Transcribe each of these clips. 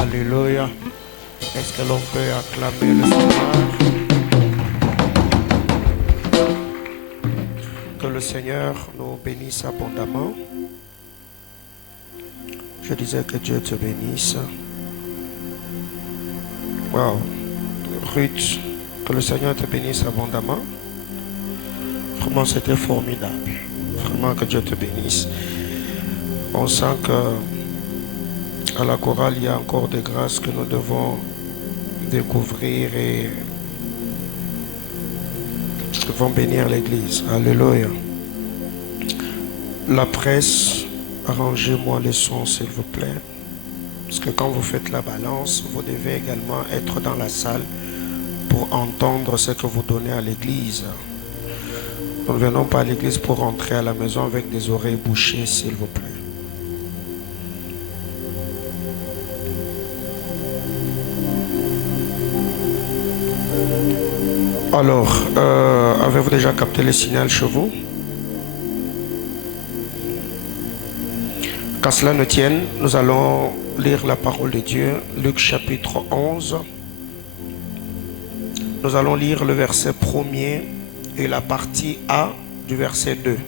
Alléluia. Est-ce que l'on peut acclamer le Seigneur? Que le Seigneur nous bénisse abondamment. Je disais que Dieu te bénisse. Wow. Ruth, que le Seigneur te bénisse abondamment. Vraiment, c'était formidable. Vraiment, que Dieu te bénisse. On sent que à la chorale, il y a encore des grâces que nous devons découvrir et nous devons bénir l'Église. Alléluia. La presse, arrangez-moi les sons, s'il vous plaît. Parce que quand vous faites la balance, vous devez également être dans la salle pour entendre ce que vous donnez à l'Église. Nous ne venons pas à l'Église pour rentrer à la maison avec des oreilles bouchées, s'il vous plaît. Alors, avez-vous déjà capté le signal chez vous? Qu'à cela ne tienne, nous allons lire la parole de Dieu, Luc chapitre 11. Nous allons lire le verset 1er et la partie A du verset 2.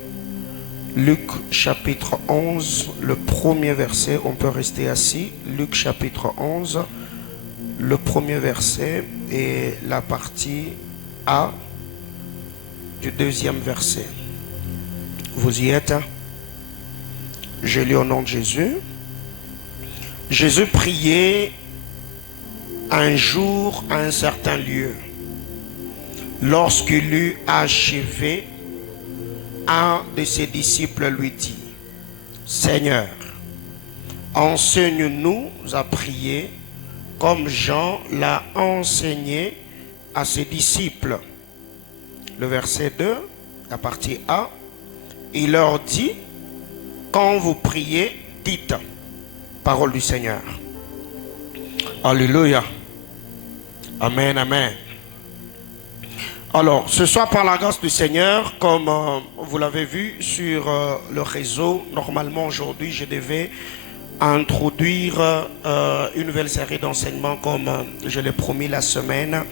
Luc chapitre 11, le premier verset, on peut rester assis. Luc chapitre 11, le premier verset et la partie A du deuxième verset. Vous y êtes? Je lis au nom de Jésus. Jésus priait un jour à un certain lieu. Lorsqu'il eut achevé, un de ses disciples lui dit: Seigneur, enseigne-nous à prier comme Jean l'a enseigné à ses disciples. Le verset 2, la partie A, il leur dit: quand vous priez, dites. Parole du Seigneur. Alléluia. Amen, amen. Alors, ce soir, par la grâce du Seigneur, comme vous l'avez vu sur le réseau, normalement aujourd'hui, je devais introduire une nouvelle série d'enseignements comme je l'ai promis la semaine.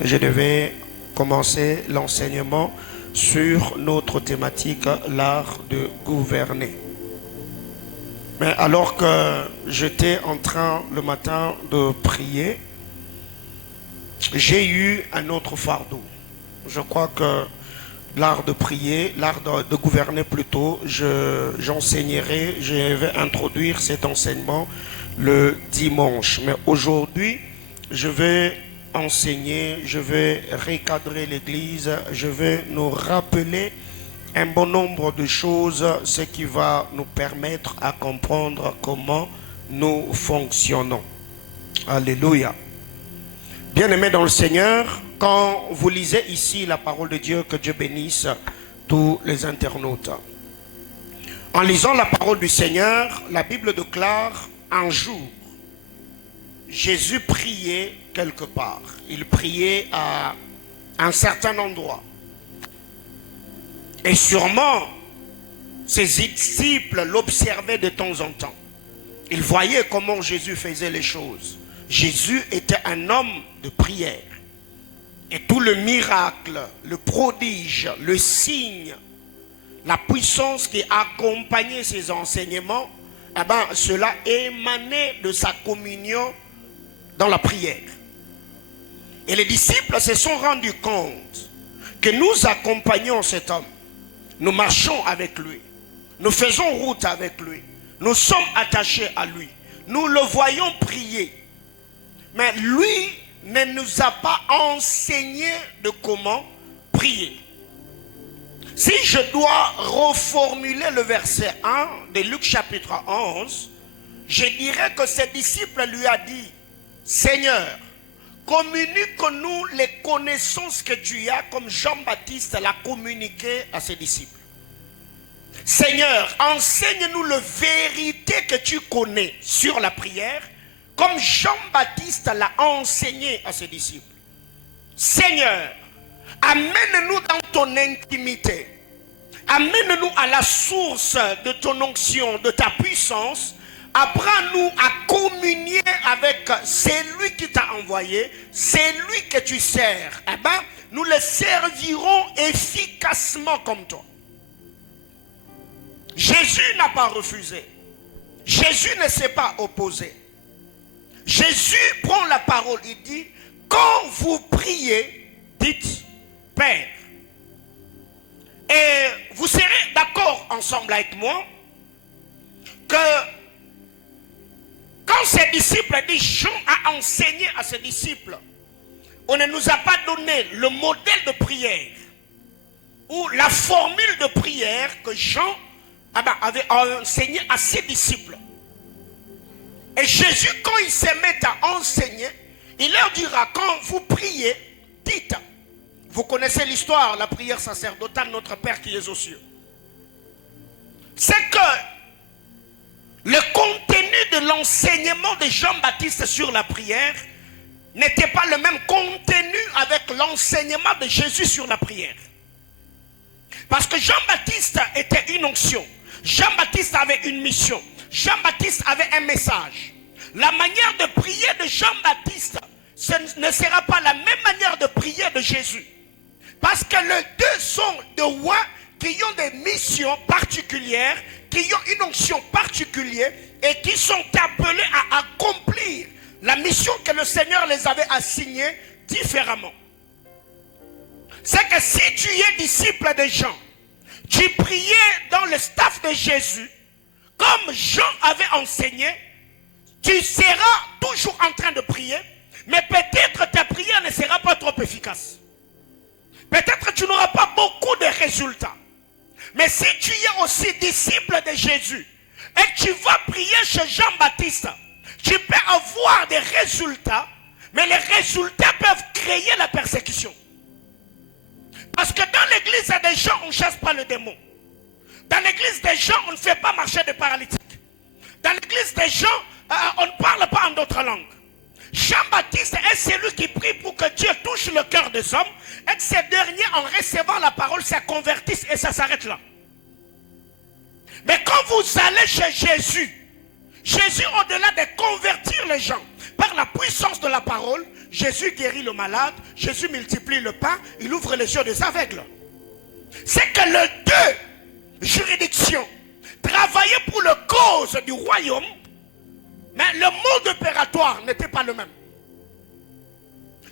Je devais commencer l'enseignement sur notre thématique, l'art de gouverner. Mais alors que j'étais en train le matin de prier, j'ai eu un autre fardeau. Je crois que l'art de prier, l'art de gouverner plutôt, j'enseignerai, je vais introduire cet enseignement le dimanche. Mais aujourd'hui, je vais enseigner, je vais recadrer l'église, je vais nous rappeler un bon nombre de choses, ce qui va nous permettre à comprendre comment nous fonctionnons. Alléluia. Bien-aimés dans le Seigneur, quand vous lisez ici la parole de Dieu, que Dieu bénisse tous les internautes. En lisant la parole du Seigneur, la Bible déclare: un jour, Jésus priait quelque part. Il priait à un certain endroit. Et sûrement, ses disciples l'observaient de temps en temps. Ils voyaient comment Jésus faisait les choses. Jésus était un homme de prière. Et tout le miracle, le prodige, le signe, la puissance qui accompagnait ses enseignements, cela émanait de sa communion dans la prière. Et les disciples se sont rendus compte que nous accompagnons cet homme. Nous marchons avec lui. Nous faisons route avec lui. Nous sommes attachés à lui. Nous le voyons prier. Mais lui ne nous a pas enseigné de comment prier. Si je dois reformuler le verset 1 de Luc chapitre 11, je dirais que ses disciples lui ont dit: Seigneur, communique-nous les connaissances que tu as, comme Jean-Baptiste l'a communiqué à ses disciples. Seigneur, enseigne-nous la vérité que tu connais sur la prière, comme Jean-Baptiste l'a enseigné à ses disciples. Seigneur, amène-nous dans ton intimité. Amène-nous à la source de ton onction, de ta puissance. Apprends-nous à communier avec que c'est lui qui t'a envoyé, c'est lui que tu sers, eh bien, nous le servirons efficacement comme toi. Jésus n'a pas refusé. Jésus ne s'est pas opposé. Jésus prend la parole, il dit, quand vous priez, dites Père. Et vous serez d'accord ensemble avec moi que quand ses disciples disent, Jean a enseigné à ses disciples, on ne nous a pas donné le modèle de prière ou la formule de prière que Jean avait enseigné à ses disciples. Et Jésus, quand il se met à enseigner, il leur dira, quand vous priez, dites. Vous connaissez l'histoire, la prière sacerdotale, notre Père qui est aux cieux. C'est que le contenu de l'enseignement de Jean-Baptiste sur la prière n'était pas le même contenu avec l'enseignement de Jésus sur la prière. Parce que Jean-Baptiste était une onction. Jean-Baptiste avait une mission. Jean-Baptiste avait un message. La manière de prier de Jean-Baptiste, ce ne sera pas la même manière de prier de Jésus. Parce que les deux sont de rois qui ont des missions particulières, qui ont une onction particulière et qui sont appelés à accomplir la mission que le Seigneur les avait assignée différemment. C'est que si tu es disciple de Jean, tu priais dans le staff de Jésus, comme Jean avait enseigné, tu seras toujours en train de prier, mais peut-être ta prière ne sera pas trop efficace. Peut-être que tu n'auras pas beaucoup de résultats. Mais si tu es aussi disciple de Jésus et que tu vas prier chez Jean-Baptiste, tu peux avoir des résultats, mais les résultats peuvent créer la persécution. Parce que dans l'église des gens, on ne chasse pas le démon. Dans l'église des gens, on ne fait pas marcher des paralytiques. Dans l'église des gens, on ne parle pas en d'autres langues. Jean-Baptiste est celui qui prie pour que Dieu touche le cœur des hommes et que ces derniers, en recevant la parole, se convertissent et ça s'arrête là. Mais quand vous allez chez Jésus, Jésus, au-delà de convertir les gens par la puissance de la parole, Jésus guérit le malade, Jésus multiplie le pain, il ouvre les yeux des aveugles. C'est que les deux juridictions travaillaient pour la cause du royaume, mais le mode opératoire n'était pas le même.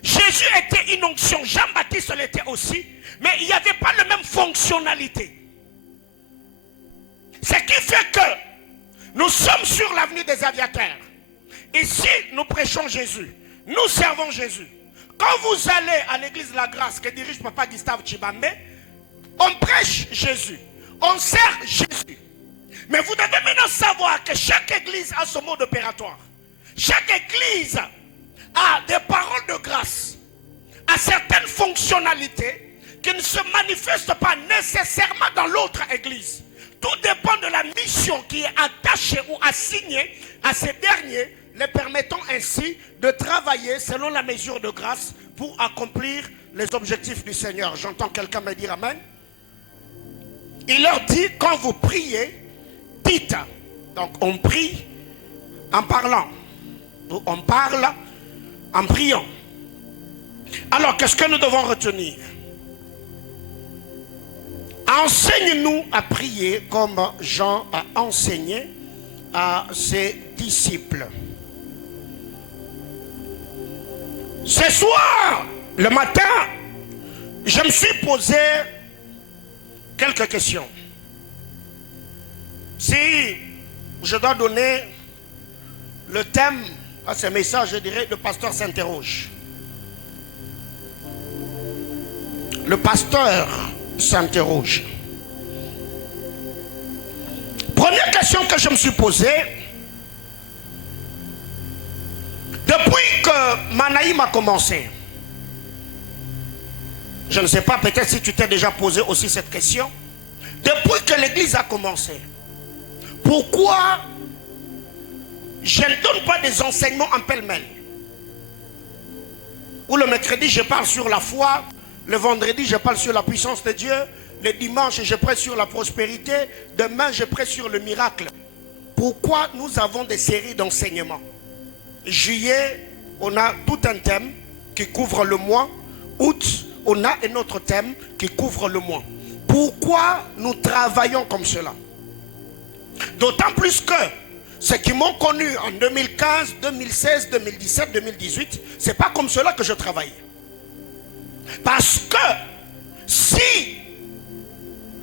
Jésus était une onction, Jean-Baptiste l'était aussi, mais il n'y avait pas la même fonctionnalité. Ce qui fait que nous sommes sur l'avenue des aviateurs. Ici, nous prêchons Jésus. Nous servons Jésus. Quand vous allez à l'église de la grâce que dirige Papa Gustave Chibambe, on prêche Jésus. On sert Jésus. Mais vous devez maintenant savoir que chaque église a son mode opératoire. Chaque église a des paroles de grâce, a certaines fonctionnalités qui ne se manifestent pas nécessairement dans l'autre église. Tout dépend de la mission qui est attachée ou assignée à ces derniers, les permettant ainsi de travailler selon la mesure de grâce pour accomplir les objectifs du Seigneur. J'entends quelqu'un me dire Amen. Il leur dit, quand vous priez, dites. Donc on prie en parlant. On parle en priant. Alors qu'est-ce que nous devons retenir? Enseigne-nous à prier comme Jean a enseigné à ses disciples. Ce soir, le matin, je me suis posé quelques questions. Si je dois donner le thème à ce message, je dirais le pasteur s'interroge. Le pasteur s'interroge. Première question que je me suis posée, depuis que Manaïm a commencé, je ne sais pas, peut-être si tu t'es déjà posé aussi cette question, depuis que l'église a commencé, pourquoi je ne donne pas des enseignements en pêle-mêle? Ou le mercredi, je parle sur la foi, le vendredi, je parle sur la puissance de Dieu, le dimanche, je prêche sur la prospérité, demain, je prêche sur le miracle. Pourquoi nous avons des séries d'enseignements? Juillet, on a tout un thème qui couvre le mois. Août, on a un autre thème qui couvre le mois. Pourquoi nous travaillons comme cela? D'autant plus que ceux qui m'ont connu en 2015, 2016, 2017, 2018, c'est pas comme cela que je travaille. Parce que si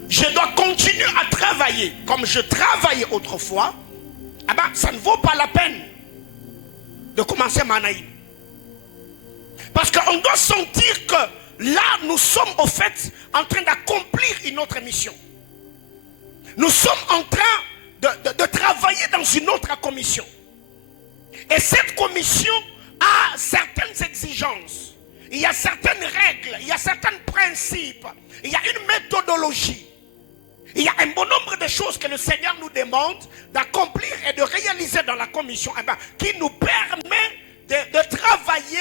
je dois continuer à travailler comme je travaillais autrefois, eh ben, ça ne vaut pas la peine de commencer Manaïm. Parce qu'on doit sentir que là, nous sommes au fait en train d'accomplir une autre mission. Nous sommes en train de travailler dans une autre commission. Et cette commission a certaines exigences. Il y a certaines règles, il y a certains principes, il y a une méthodologie. Il y a un bon nombre de choses que le Seigneur nous demande d'accomplir et de réaliser dans la commission, qui nous permet de travailler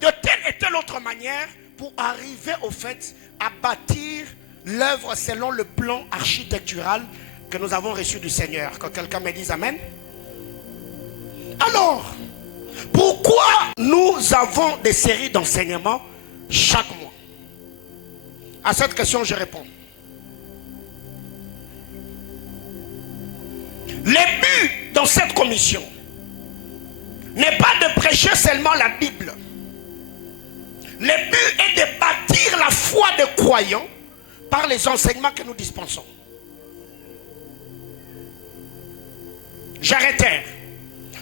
de telle et telle autre manière pour arriver au fait à bâtir l'œuvre selon le plan architectural que nous avons reçu du Seigneur. Que quelqu'un me dise Amen. Alors, pourquoi nous avons des séries d'enseignements chaque mois? À cette question, je réponds. Le but dans cette commission n'est pas de prêcher seulement la Bible. Le but est de bâtir la foi des croyants par les enseignements que nous dispensons. J'arrête.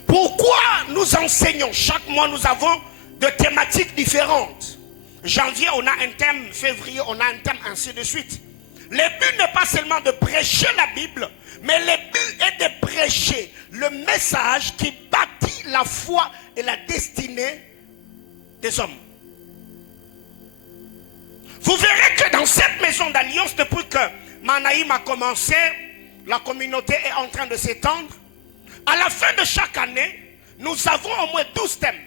Pourquoi nous enseignons? Chaque mois, nous avons de thématiques différentes. Janvier, on a un thème. Février, on a un thème, ainsi de suite. Le but n'est pas seulement de prêcher la Bible, mais le but est de prêcher le message qui bâtit la foi et la destinée des hommes. Vous verrez que dans cette maison d'alliance, depuis que Manaïm a commencé, la communauté est en train de s'étendre. À la fin de chaque année, nous avons au moins 12 thèmes.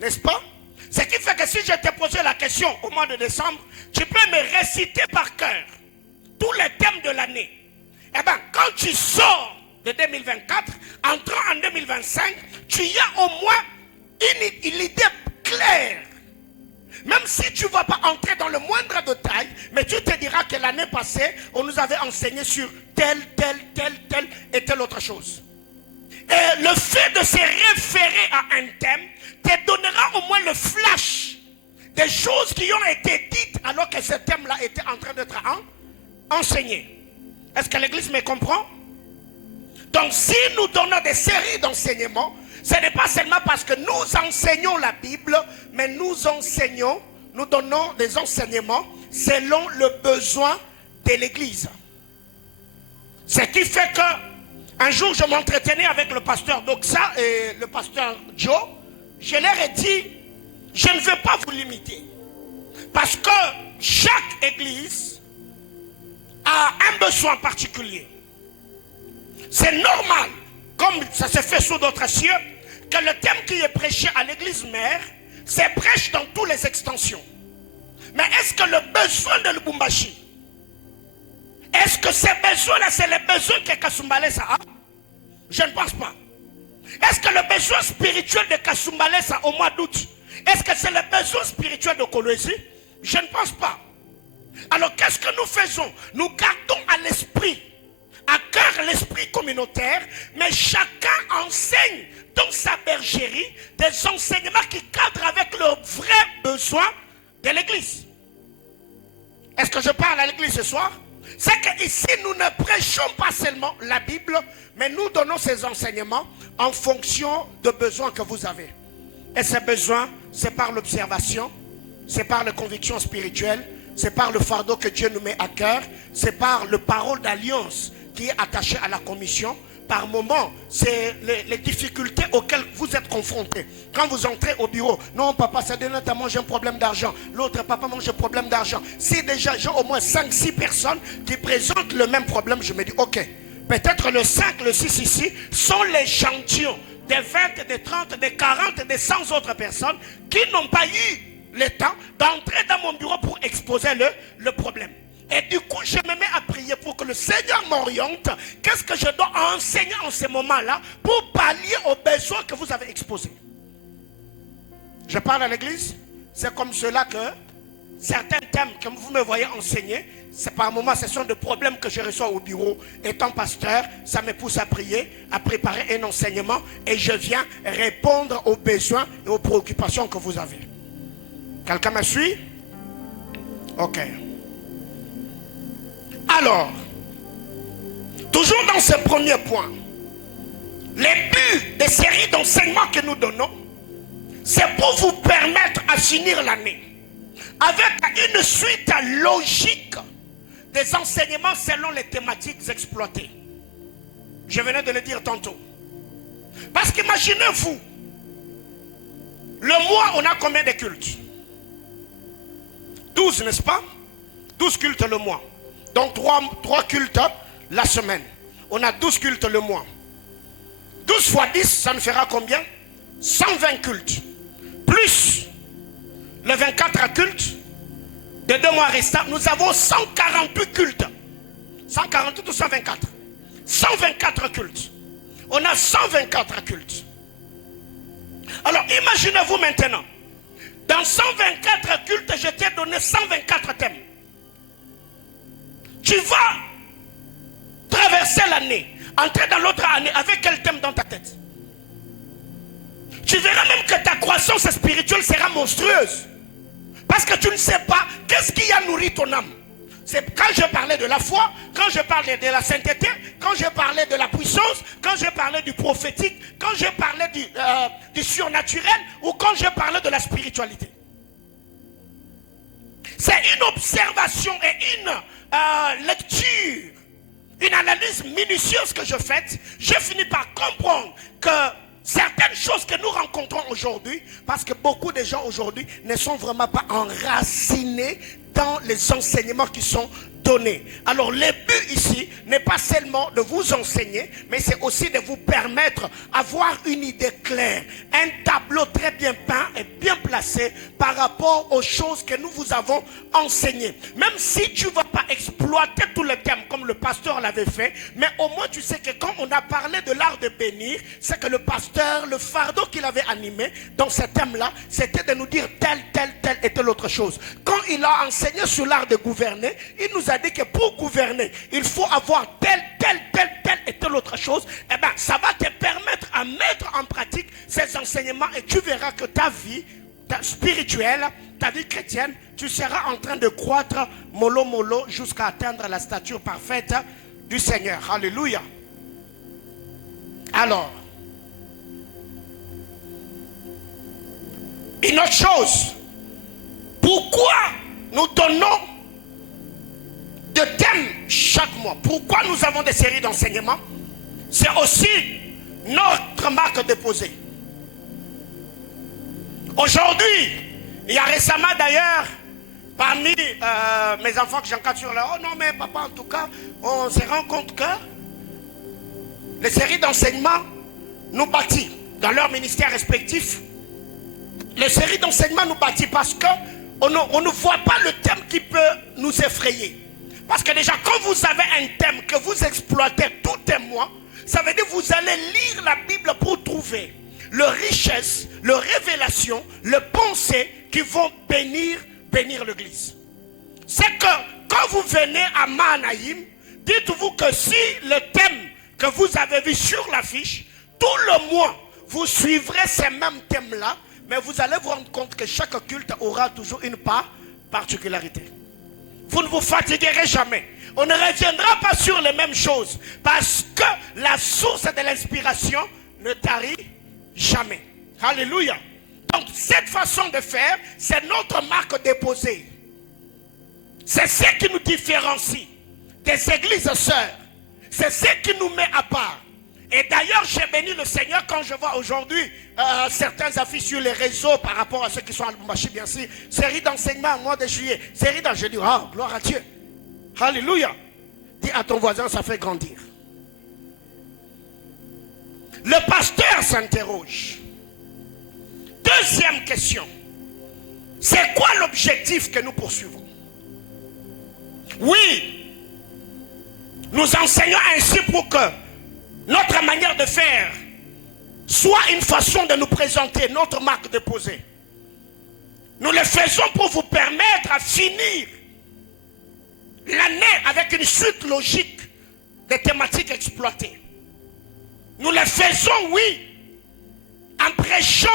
N'est-ce pas? Ce qui fait que si je t'ai posé la question au mois de décembre, tu peux me réciter par cœur tous les thèmes de l'année. Eh bien, quand tu sors de 2024, entrant en 2025, tu y as au moins une idée claire. Même si tu ne vas pas entrer dans le moindre détail, mais tu te diras que l'année passée, on nous avait enseigné sur telle et telle autre chose. Et le fait de se référer à un thème te donnera au moins le flash des choses qui ont été dites alors que ce thème-là était en train d'être enseigné. Est-ce que l'Église me comprend? Donc si nous donnons des séries d'enseignements, ce n'est pas seulement parce que nous enseignons la Bible, mais nous donnons des enseignements selon le besoin de l'Église. Ce qui fait que un jour je m'entretenais avec le pasteur Doxa et le pasteur Joe. Je leur ai dit, je ne veux pas vous limiter. Parce que chaque église a un besoin particulier. C'est normal, comme ça se fait sous d'autres cieux, que le thème qui est prêché à l'église mère, c'est prêche dans toutes les extensions. Mais est-ce que le besoin de Lubumbashi, est-ce que ces besoins-là, c'est les besoins que Kasumbalesa a? Je ne pense pas. Est-ce que le besoin spirituel de Kasumbalesa au mois d'août, est-ce que c'est le besoin spirituel de Kolwezi? Je ne pense pas. Alors qu'est-ce que nous faisons? Nous gardons à l'esprit, à cœur l'esprit communautaire, mais chacun enseigne dans sa bergerie des enseignements qui cadrent avec le vrai besoin de l'église. Est-ce que je parle à l'église ce soir? C'est qu'ici nous ne prêchons pas seulement la Bible, mais nous donnons ces enseignements en fonction de besoins que vous avez. Et ces besoins, c'est par l'observation, c'est par les convictions spirituelles, c'est par le fardeau que Dieu nous met à cœur, c'est par le parole d'alliance qui est attaché à la commission. Par moment, c'est les difficultés auxquelles vous êtes confrontés. Quand vous entrez au bureau, non papa, c'est notamment j'ai un problème d'argent. L'autre papa, moi j'ai un problème d'argent. Si déjà j'ai au moins 5-6 personnes qui présentent le même problème, je me dis ok, peut-être le 5, le 6 ici sont l'échantillon des 20, des 30, des 40, des 100 autres personnes qui n'ont pas eu le temps d'entrer dans mon bureau pour exposer le problème. Et du coup, je me mets à prier pour que le Seigneur m'oriente. Qu'est-ce que je dois enseigner en ce moment-là pour pallier aux besoins que vous avez exposés? Je parle à l'église. C'est comme cela que certains thèmes que vous me voyez enseigner, c'est par moments, ce sont des problèmes que je reçois au bureau. Étant pasteur, ça me pousse à prier, à préparer un enseignement et je viens répondre aux besoins et aux préoccupations que vous avez. Quelqu'un me suit? Ok. Alors, toujours dans ce premier point, les buts des séries d'enseignements que nous donnons, c'est pour vous permettre à finir l'année avec une suite logique des enseignements selon les thématiques exploitées. Je venais de le dire tantôt. Parce qu'imaginez-vous, le mois, on a combien de cultes? 12, n'est-ce pas? 12 cultes le mois. Donc 3 cultes la semaine. On a 12 cultes le mois. 12 fois 10, ça nous fera combien? 120 cultes. Plus les 24 cultes de 2 mois restants, nous avons 148 cultes. 148 ou 124? 124 cultes. On a 124 cultes. Alors imaginez-vous maintenant, dans 124 cultes, je t'ai donné 124 thèmes. Tu vas traverser l'année, entrer dans l'autre année avec quel thème dans ta tête? Tu verras même que ta croissance spirituelle sera monstrueuse. Parce que tu ne sais pas qu'est-ce qui a nourri ton âme. C'est quand je parlais de la foi, quand je parlais de la sainteté, quand je parlais de la puissance, quand je parlais du prophétique, quand je parlais du surnaturel ou quand je parlais de la spiritualité. C'est une observation et une lecture, une analyse minutieuse que je fais. Je finis par comprendre que certaines choses que nous rencontrons aujourd'hui, parce que beaucoup de gens aujourd'hui ne sont vraiment pas enracinés dans les enseignements qui sont donnés. Alors le but ici n'est pas seulement de vous enseigner, mais c'est aussi de vous permettre d'avoir une idée claire, un tableau très bien peint et bien placé par rapport aux choses que nous vous avons enseignées. Même si tu ne vas pas exploiter tous les thèmes comme le pasteur l'avait fait, mais au moins tu sais que quand on a parlé de l'art de bénir, c'est que le pasteur, le fardeau qu'il avait animé dans ce thème-là, c'était de nous dire tel et telle autre chose. Quand il a enseigné sur l'art de gouverner, il nous a dit que pour gouverner, il faut avoir telle et telle autre chose. Eh bien, ça va te permettre à mettre en pratique ces enseignements et tu verras que ta vie spirituelle, ta vie chrétienne, tu seras en train de croître mollo jusqu'à atteindre la stature parfaite du Seigneur. Alléluia. Alors, une autre chose, pourquoi nous donnons de thèmes chaque mois? Pourquoi nous avons des séries d'enseignements? C'est aussi notre marque déposée. Aujourd'hui, il y a récemment d'ailleurs, parmi mes enfants que j'encadre sur là, oh non mais papa, en tout cas, on se rend compte que les séries d'enseignements nous bâtissent dans leurs ministères respectifs. Les séries d'enseignements nous bâtissent parce qu'on ne voit pas le thème qui peut nous effrayer. Parce que déjà, quand vous avez un thème que vous exploitez tout un mois, ça veut dire que vous allez lire la Bible pour trouver le richesse, le révélation, le pensée qui vont bénir l'église. C'est que quand vous venez à Mahanaïm, dites-vous que si le thème que vous avez vu sur l'affiche, tout le mois, vous suivrez ces mêmes thèmes-là, mais vous allez vous rendre compte que chaque culte aura toujours une particularité. Vous ne vous fatiguerez jamais. On ne reviendra pas sur les mêmes choses parce que la source de l'inspiration ne tarit jamais. Alléluia. Donc cette façon de faire, c'est notre marque déposée. C'est ce qui nous différencie des églises sœurs. C'est ce qui nous met à part. Et d'ailleurs, j'ai béni le Seigneur quand je vois aujourd'hui certains affiches sur les réseaux par rapport à ceux qui sont à Lubumbashi, bien sûr. Série d'enseignement au mois de juillet. Série d'enseignement. Je dis, ah, gloire à Dieu. Alléluia. Dis à ton voisin, ça fait grandir. Le pasteur s'interroge. Deuxième question. C'est quoi l'objectif que nous poursuivons? Oui, nous enseignons ainsi pour que notre manière de faire soit une façon de nous présenter, notre marque déposée. Nous le faisons pour vous permettre à finir l'année avec une suite logique des thématiques exploitées. Nous le faisons, oui, en prêchant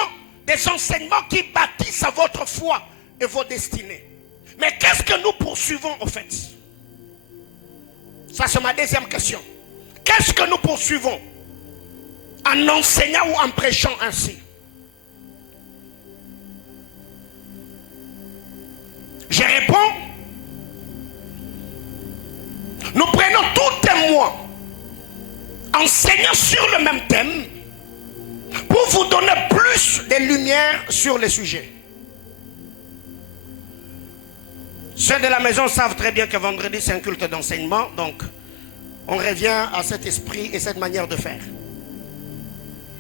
des enseignements qui bâtissent à votre foi et vos destinées. Mais qu'est-ce que nous poursuivons en fait? Ça, c'est ma deuxième question. Qu'est-ce que nous poursuivons en enseignant ou en prêchant ainsi? Je réponds, nous prenons tout un mois enseignant sur le même thème pour vous donner plus de lumière sur le sujet. Ceux de la maison savent très bien que vendredi c'est un culte d'enseignement, donc on revient à cet esprit et cette manière de faire.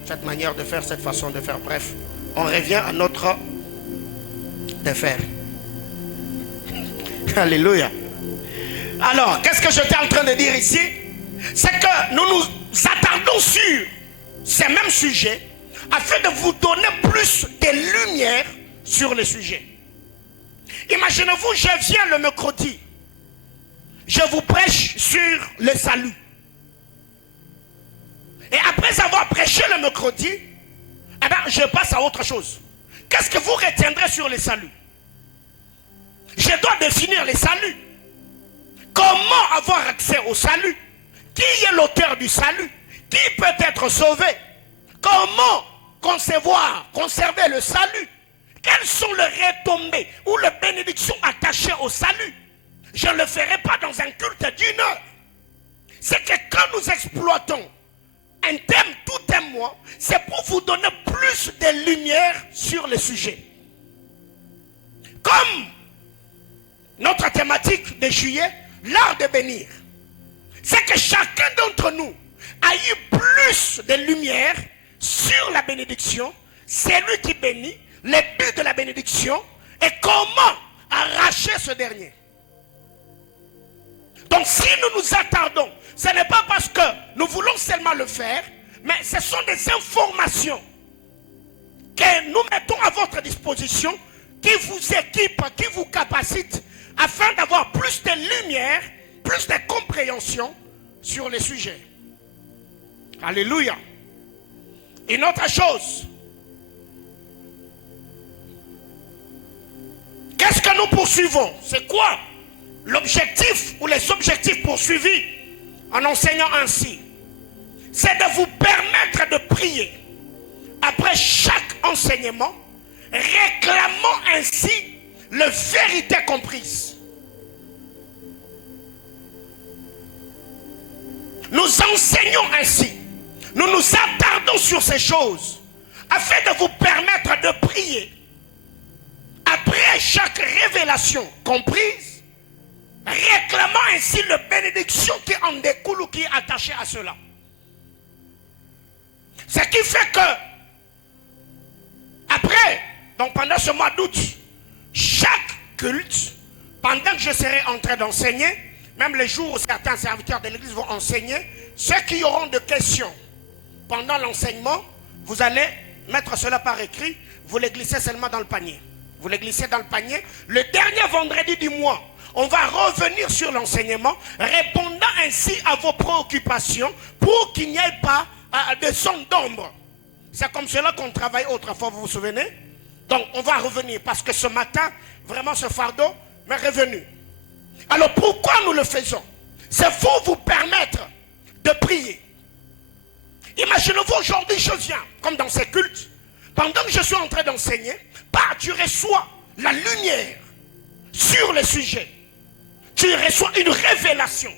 Cette manière de faire, cette façon de faire, bref, on revient à notre de faire. Alléluia. Alors, qu'est-ce que j'étais en train de dire ici? C'est que nous nous attardons sur ces mêmes sujets afin de vous donner plus de lumière sur les sujets. Imaginez-vous, je viens le mercredi, je vous prêche sur le salut. Et après avoir prêché le mercredi, eh bien, je passe à autre chose. Qu'est-ce que vous retiendrez sur le salut? Je dois définir le salut. Comment avoir accès au salut? Qui est l'auteur du salut? Qui peut être sauvé? Comment conserver le salut? Quelles sont les retombées ou les bénédictions attachées au salut? Je ne le ferai pas dans un culte d'une heure. C'est que quand nous exploitons un thème tout un mois, c'est pour vous donner plus de lumière sur le sujet. Comme notre thématique de juillet, l'art de bénir, c'est que chacun d'entre nous a eu plus de lumière sur la bénédiction, c'est lui qui bénit, le but de la bénédiction et comment arracher ce dernier. Donc si nous nous attardons, ce n'est pas parce que nous voulons seulement le faire, mais ce sont des informations que nous mettons à votre disposition, qui vous équipent, qui vous capacitent, afin d'avoir plus de lumière, plus de compréhension sur les sujets. Alléluia. Une autre chose. Qu'est-ce que nous poursuivons? C'est quoi l'objectif ou les objectifs poursuivis en enseignant ainsi? C'est de vous permettre de prier après chaque enseignement, réclamant ainsi la vérité comprise. Nous enseignons ainsi, nous nous attardons sur ces choses afin de vous permettre de prier après chaque révélation comprise, réclamant ainsi la bénédiction qui en découle ou qui est attachée à cela. Ce qui fait que, après, donc pendant ce mois d'août, chaque culte, pendant que je serai en train d'enseigner, même les jours où certains serviteurs de l'église vont enseigner, ceux qui auront des questions pendant l'enseignement, vous allez mettre cela par écrit, vous les glissez seulement dans le panier. Vous les glissez dans le panier. Le dernier vendredi du mois, on va revenir sur l'enseignement, répondant ainsi à vos préoccupations pour qu'il n'y ait pas de son d'ombre. C'est comme cela qu'on travaille autrefois, vous vous souvenez? Donc on va revenir parce que ce matin, vraiment ce fardeau m'est revenu. Alors pourquoi nous le faisons? C'est pour vous permettre de prier. Imaginez-vous aujourd'hui, je viens, comme dans ces cultes, pendant que je suis en train d'enseigner, tu reçois la lumière sur le sujet. Tu reçois une révélation.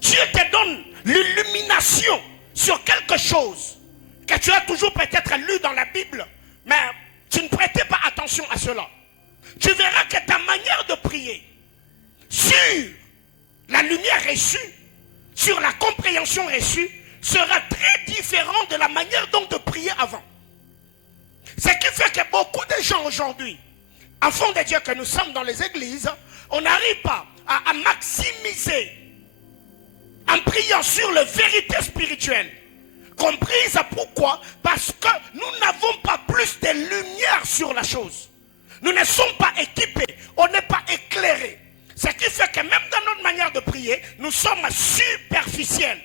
Dieu te donne l'illumination sur quelque chose que tu as toujours peut-être lu dans la Bible, mais tu ne prêtais pas attention à cela. Tu verras que ta manière de prier sur la lumière reçue, sur la compréhension reçue, sera très différente de la manière dont de prier avant. Ce qui fait que beaucoup de gens aujourd'hui, enfants de Dieu que nous sommes dans les églises, on n'arrive pas à maximiser en priant sur la vérité spirituelle. Comprise pourquoi? Parce que nous n'avons pas plus de lumière sur la chose. Nous ne sommes pas équipés, on n'est pas éclairés. Ce qui fait que même dans notre manière de prier, nous sommes superficiels.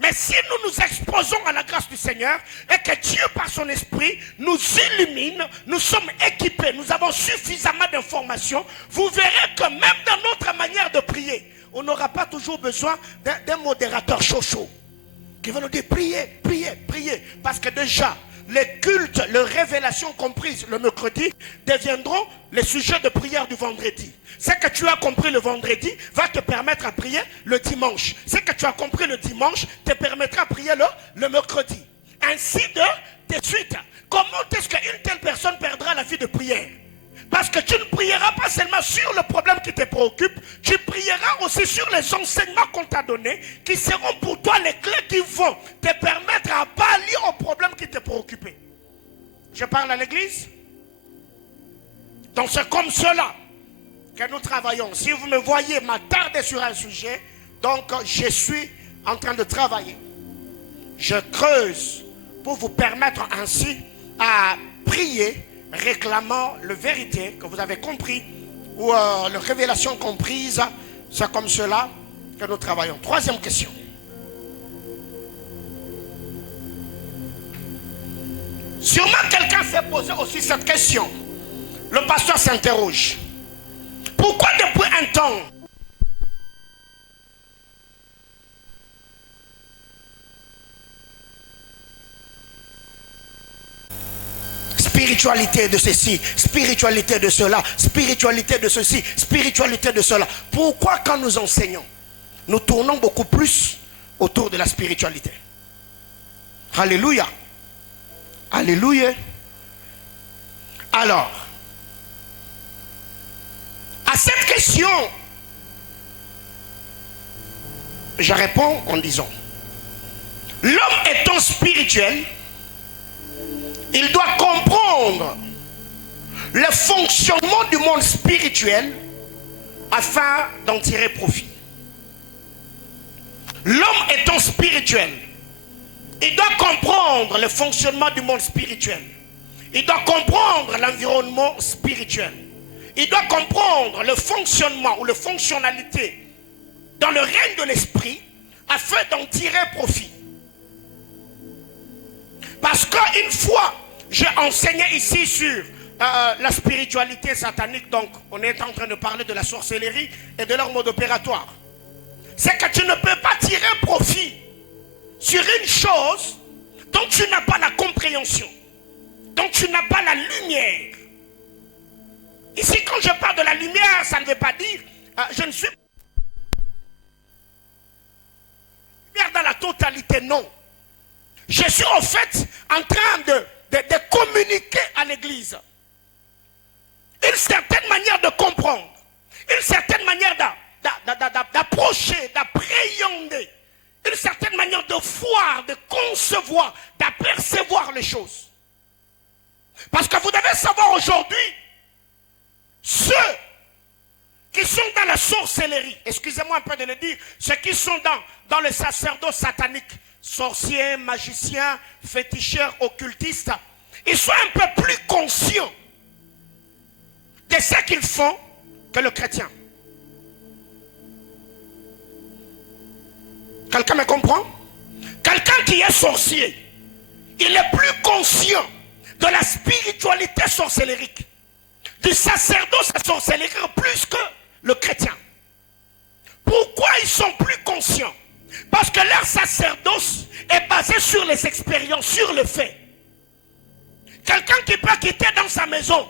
Mais si nous nous exposons à la grâce du Seigneur et que Dieu par son esprit nous illumine, nous sommes équipés, nous avons suffisamment d'informations, vous verrez que même dans notre manière de prier, on n'aura pas toujours besoin d'un modérateur chaud qui va nous dire priez, priez, priez. Parce que déjà, les cultes, les révélations comprises le mercredi deviendront les sujets de prière du vendredi. Ce que tu as compris le vendredi va te permettre à prier le dimanche. Ce que tu as compris le dimanche te permettra de prier le mercredi. Ainsi de suite. Comment est-ce qu'une telle personne perdra la vie de prière? Parce que tu ne prieras pas seulement sur le problème qui te préoccupe, tu prieras aussi sur les enseignements qu'on t'a donnés, qui seront pour toi les clés qui vont te permettre à pallier au problème qui te préoccupe. Je parle à l'église. Donc c'est comme cela que nous travaillons. Si vous me voyez m'attarder sur un sujet, donc je suis en train de travailler. Je creuse pour vous permettre ainsi à prier, réclamant la vérité que vous avez compris, ou la révélation comprise. C'est comme cela que nous travaillons. Troisième question. Sûrement quelqu'un s'est posé aussi cette question. Le pasteur s'interroge. Pourquoi depuis un temps spiritualité de ceci, spiritualité de cela, spiritualité de ceci, spiritualité de cela. Pourquoi quand nous enseignons, nous tournons beaucoup plus autour de la spiritualité? Alléluia. Alléluia. Alors, à cette question, je réponds en disant, l'homme étant spirituel, il doit comprendre le fonctionnement du monde spirituel afin d'en tirer profit. L'homme étant spirituel, il doit comprendre le fonctionnement du monde spirituel. Il doit comprendre l'environnement spirituel. Il doit comprendre le fonctionnement ou la fonctionnalité dans le règne de l'esprit afin d'en tirer profit. Parce qu'une fois, j'ai enseigné ici sur la spiritualité satanique, donc on est en train de parler de la sorcellerie et de leur mode opératoire. C'est que tu ne peux pas tirer profit sur une chose dont tu n'as pas la compréhension, dont tu n'as pas la lumière. Ici, quand je parle de la lumière, ça ne veut pas dire je ne suis pas lumière dans la totalité, non. Je suis en fait en train de communiquer à l'église une certaine manière de comprendre, une certaine manière d'approcher, d'appréhender, une certaine manière de voir, de concevoir, d'apercevoir les choses. Parce que vous devez savoir aujourd'hui, ceux qui sont dans la sorcellerie, excusez-moi un peu de le dire, ceux qui sont dans le sacerdoce satanique, sorciers, magiciens, féticheurs, occultistes, ils sont un peu plus conscients de ce qu'ils font que le chrétien. Quelqu'un me comprend? Quelqu'un qui est sorcier, il est plus conscient de la spiritualité sorcellérique, du sacerdoce sorcellérique plus que le chrétien. Pourquoi ils sont plus conscients? Parce que leur sacerdoce est basé sur les expériences, sur le fait. Quelqu'un qui peut quitter dans sa maison,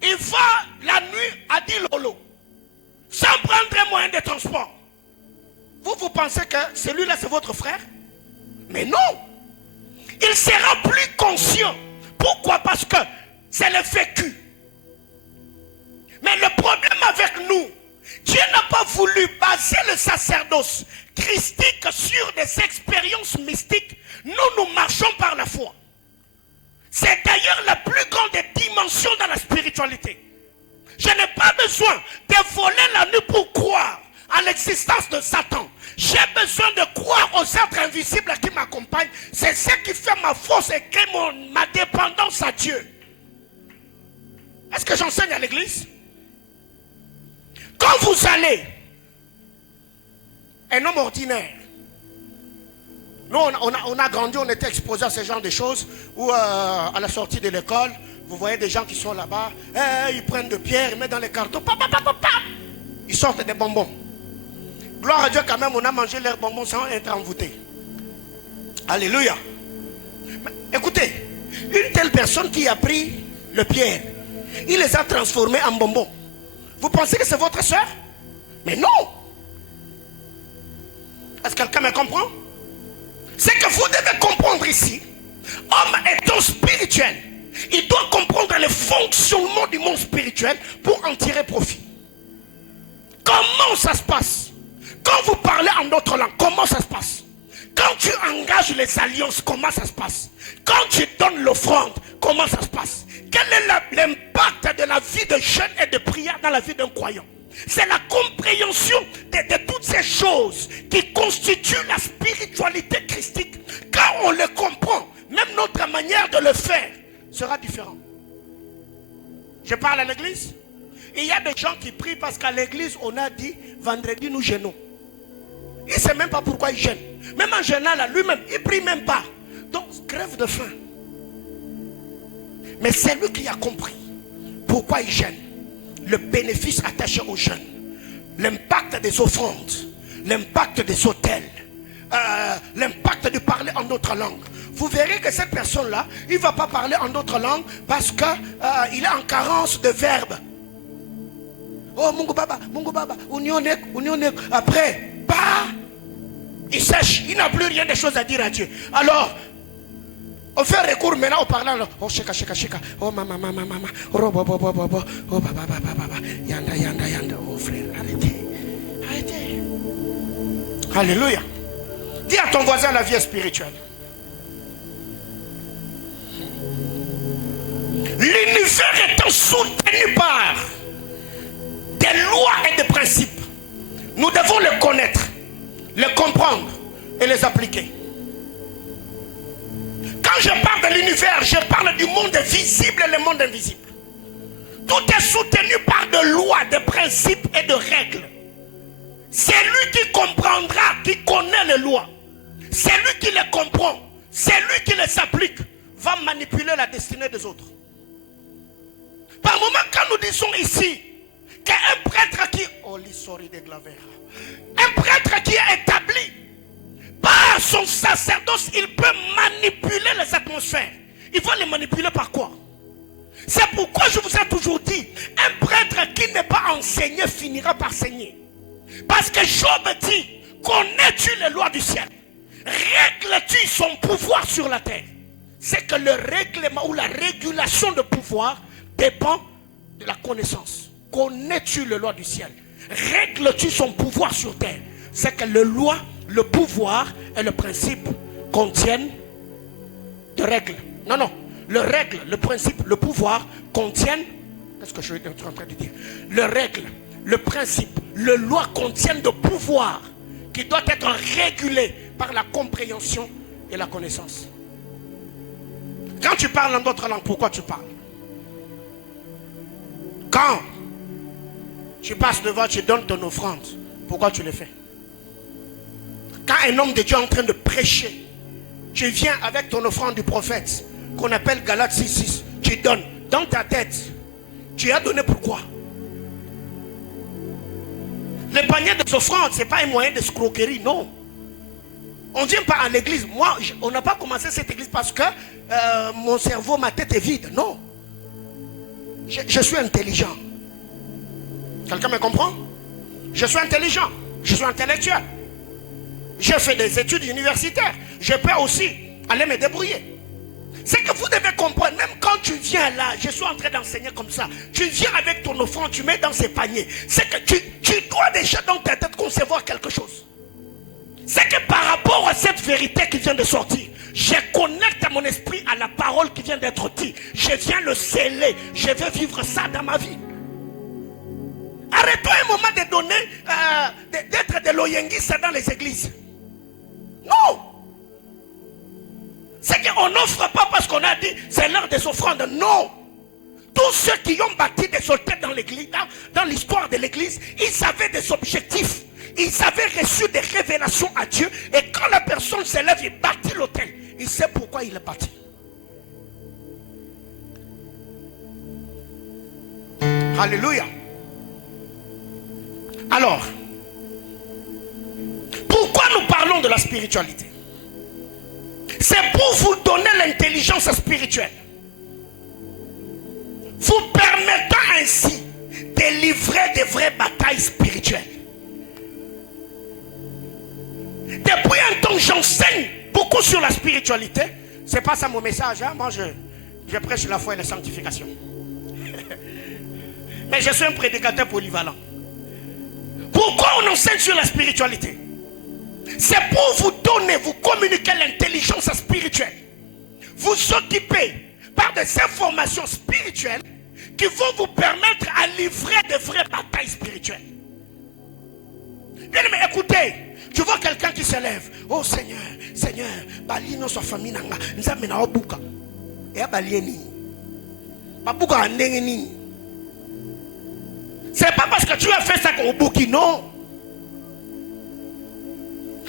il va la nuit à 10 lolo, sans prendre un moyen de transport. Vous pensez que celui-là c'est votre frère? Mais non. Il sera plus conscient. Pourquoi? Parce que c'est le vécu. Mais le problème avec nous, Dieu n'a pas voulu baser le sacerdoce christique sur des expériences mystiques. Nous marchons par la foi. C'est d'ailleurs la plus grande dimension dans la spiritualité. Je n'ai pas besoin de voler la nuit pour croire à l'existence de Satan. J'ai besoin de croire aux êtres invisibles qui m'accompagnent. C'est ce qui fait ma force et ma dépendance à Dieu. Est-ce que j'enseigne à l'église? Quand vous allez, un homme ordinaire, nous on a grandi, on était exposé à ce genre de choses, où à la sortie de l'école, vous voyez des gens qui sont là-bas, ils prennent de pierres, ils mettent dans les cartons, ils sortent des bonbons. Gloire à Dieu quand même, on a mangé leurs bonbons sans être envoûté. Alléluia. Mais, écoutez, une telle personne qui a pris le pierre, il les a transformés en bonbons. Vous pensez que c'est votre soeur? Mais non. Est-ce que quelqu'un me comprend? C'est que vous devez comprendre ici, homme étant spirituel, il doit comprendre le fonctionnement du monde spirituel pour en tirer profit. Comment ça se passe? Quand vous parlez en d'autres langues, comment ça se passe? Quand tu engages les alliances, comment ça se passe? Quand tu donnes l'offrande, comment ça se passe? Quel est l'impact de la vie de jeûne et de prière dans la vie d'un croyant? C'est la compréhension de toutes ces choses qui constituent la spiritualité christique. Quand on le comprend, même notre manière de le faire sera différente. Je parle à l'église. Il y a des gens qui prient parce qu'à l'église, on a dit, vendredi, nous jeûnons. Il ne sait même pas pourquoi il jeûne. Même en jeûnant là, lui-même, il ne prie même pas. Donc, crève de faim. Mais c'est lui qui a compris pourquoi il jeûne. Le bénéfice attaché au jeûne. L'impact des offrandes. L'impact des autels. L'impact de parler en d'autres langues. Vous verrez que cette personne-là, il ne va pas parler en d'autres langues parce qu'il est en carence de verbes. Oh, Mungu Baba, unionek. Après, il sèche, il n'a plus rien de choses à dire à Dieu. Alors, on fait recours maintenant au parlant. Oh, sheka. Oh, mama. Oh, baba. Yanda. Oh, frère, arrêtez. Alléluia. Dis à ton voisin, la vie est spirituelle. L'univers étant soutenu par des lois et des principes, nous devons les connaître, les comprendre et les appliquer. Quand je parle de l'univers, je parle du monde visible et le monde invisible. Tout est soutenu par des lois, des principes et des règles. C'est lui qui comprendra, qui connaît les lois. C'est lui qui les comprend. C'est lui qui les applique. Va manipuler la destinée des autres. Par moment, quand nous disons ici qu'un prêtre qui... Oh, l'histoire de Glaver. Un prêtre qui est établi par son sacerdoce, il peut manipuler les atmosphères. Il va les manipuler par quoi? C'est pourquoi je vous ai toujours dit, un prêtre qui n'est pas enseigné finira par saigner. Parce que Job dit, connais-tu les lois du ciel? Règles-tu son pouvoir sur la terre? C'est que le règlement ou la régulation de pouvoir dépend de la connaissance. Connais-tu les lois du ciel? Règles-tu son pouvoir sur terre? C'est que les lois, le pouvoir et le principe contiennent de règles. Non. Le règle, le principe, le pouvoir contiennent... Qu'est-ce que je suis en train de dire? Le règle, le principe, le loi contiennent de pouvoir qui doit être régulé par la compréhension et la connaissance. Quand tu parles en d'autres langues, pourquoi tu parles? Quand tu passes devant, tu donnes ton offrande, pourquoi tu le fais? Quand un homme de Dieu est en train de prêcher, tu viens avec ton offrande du prophète, qu'on appelle Galates 6:6, tu donnes dans ta tête. Tu as donné pourquoi? Le panier des offrandes, ce n'est pas un moyen d'escroquerie, non. On ne vient pas à l'église. Moi, on n'a pas commencé cette église parce que mon cerveau, ma tête est vide. Non. Je suis intelligent. Quelqu'un me comprend? Je suis intelligent. Je suis intellectuel. J'ai fait des études universitaires. Je peux aussi aller me débrouiller. C'est que vous devez comprendre, même quand tu viens là, je suis en train d'enseigner comme ça, tu viens avec ton offrande, tu mets dans ces paniers. C'est que tu dois déjà dans ta tête concevoir quelque chose. C'est que par rapport à cette vérité qui vient de sortir, je connecte mon esprit à la parole qui vient d'être dite. Je viens le sceller. Je vais vivre ça dans ma vie. Arrêtons un moment de donner, d'être de l'oyengis dans les églises. Non. C'est qu'on n'offre pas parce qu'on a dit c'est l'heure des offrandes. Non. Tous ceux qui ont bâti des autels dans l'église, dans l'histoire de l'église, ils avaient des objectifs. Ils avaient reçu des révélations à Dieu. Et quand la personne se lève, il bâtit l'autel. Il sait pourquoi il est bâti. Alléluia. Alors, pourquoi nous parlons de la spiritualité? C'est pour vous donner l'intelligence spirituelle, vous permettant ainsi de livrer de vraies batailles spirituelles. Depuis un temps, j'enseigne beaucoup sur la spiritualité. C'est pas ça mon message, hein? Moi je prêche la foi et la sanctification. Mais je suis un prédicateur polyvalent. Pourquoi on enseigne sur la spiritualité? C'est pour vous donner, vous communiquer l'intelligence spirituelle. Vous occuper par des informations spirituelles qui vont vous permettre à livrer de vraies batailles spirituelles. Bien aimé, écoutez, tu vois quelqu'un qui se lève. Oh Seigneur, Seigneur, bali no sa famille nanga, nzambe na obuka. Et bali ni. Babuka ndenge ni. C'est pas parce que tu as fait ça qu'on bouki, non.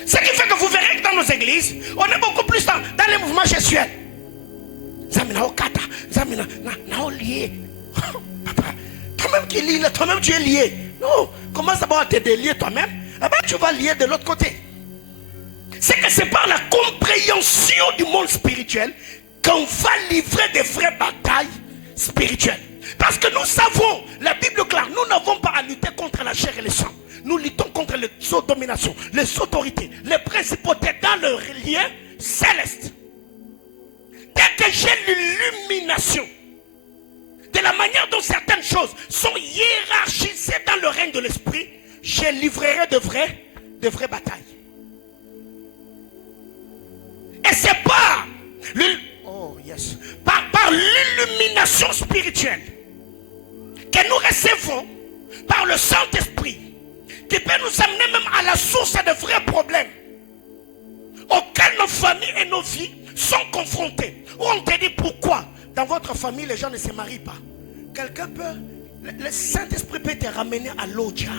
Ce qui fait que vous verrez que dans nos églises, on est beaucoup plus dans les mouvements gestuels. Zamina okata, zamina na lié. Papa, toi-même qui lis, toi-même tu es lié. Non, commence d'abord à te délier toi-même. Eh bien, tu vas lier de l'autre côté. C'est que c'est par la compréhension du monde spirituel qu'on va livrer des vraies batailles spirituelles. Parce que nous savons, la Bible claire, nous n'avons pas à lutter contre la chair et le sang. Nous luttons contre les dominations, les autorités, les principautés dans le lien céleste. Dès que j'ai l'illumination de la manière dont certaines choses sont hiérarchisées dans le règne de l'esprit, je livrerai de vraies batailles. Et c'est par l'illumination spirituelle que nous recevons par le Saint-Esprit, qui peut nous amener même à la source de vrais problèmes auxquels nos familles et nos vies sont confrontées. Où on te dit pourquoi dans votre famille les gens ne se marient pas. Quelqu'un peut, le Saint-Esprit peut te ramener à Lodja.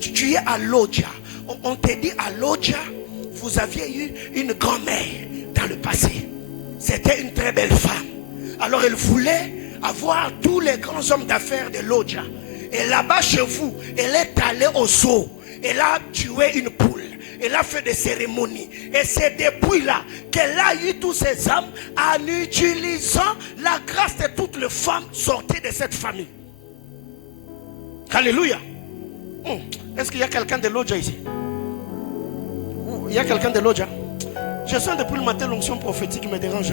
Tu es à Lodja. On te dit à Lodja, vous aviez eu une grand-mère dans le passé. C'était une très belle femme. Alors elle voulait avoir tous les grands hommes d'affaires de Lodja. Et là-bas chez vous, elle est allée au zoo. Elle a tué une poule. Elle a fait des cérémonies. Et c'est depuis là qu'elle a eu tous ces âmes en utilisant la grâce de toutes les femmes sorties de cette famille. Alléluia. Est-ce qu'il y a quelqu'un de Lodja ici? Il y a quelqu'un de Lodja? Je sens depuis le matin l'onction prophétique qui me dérange.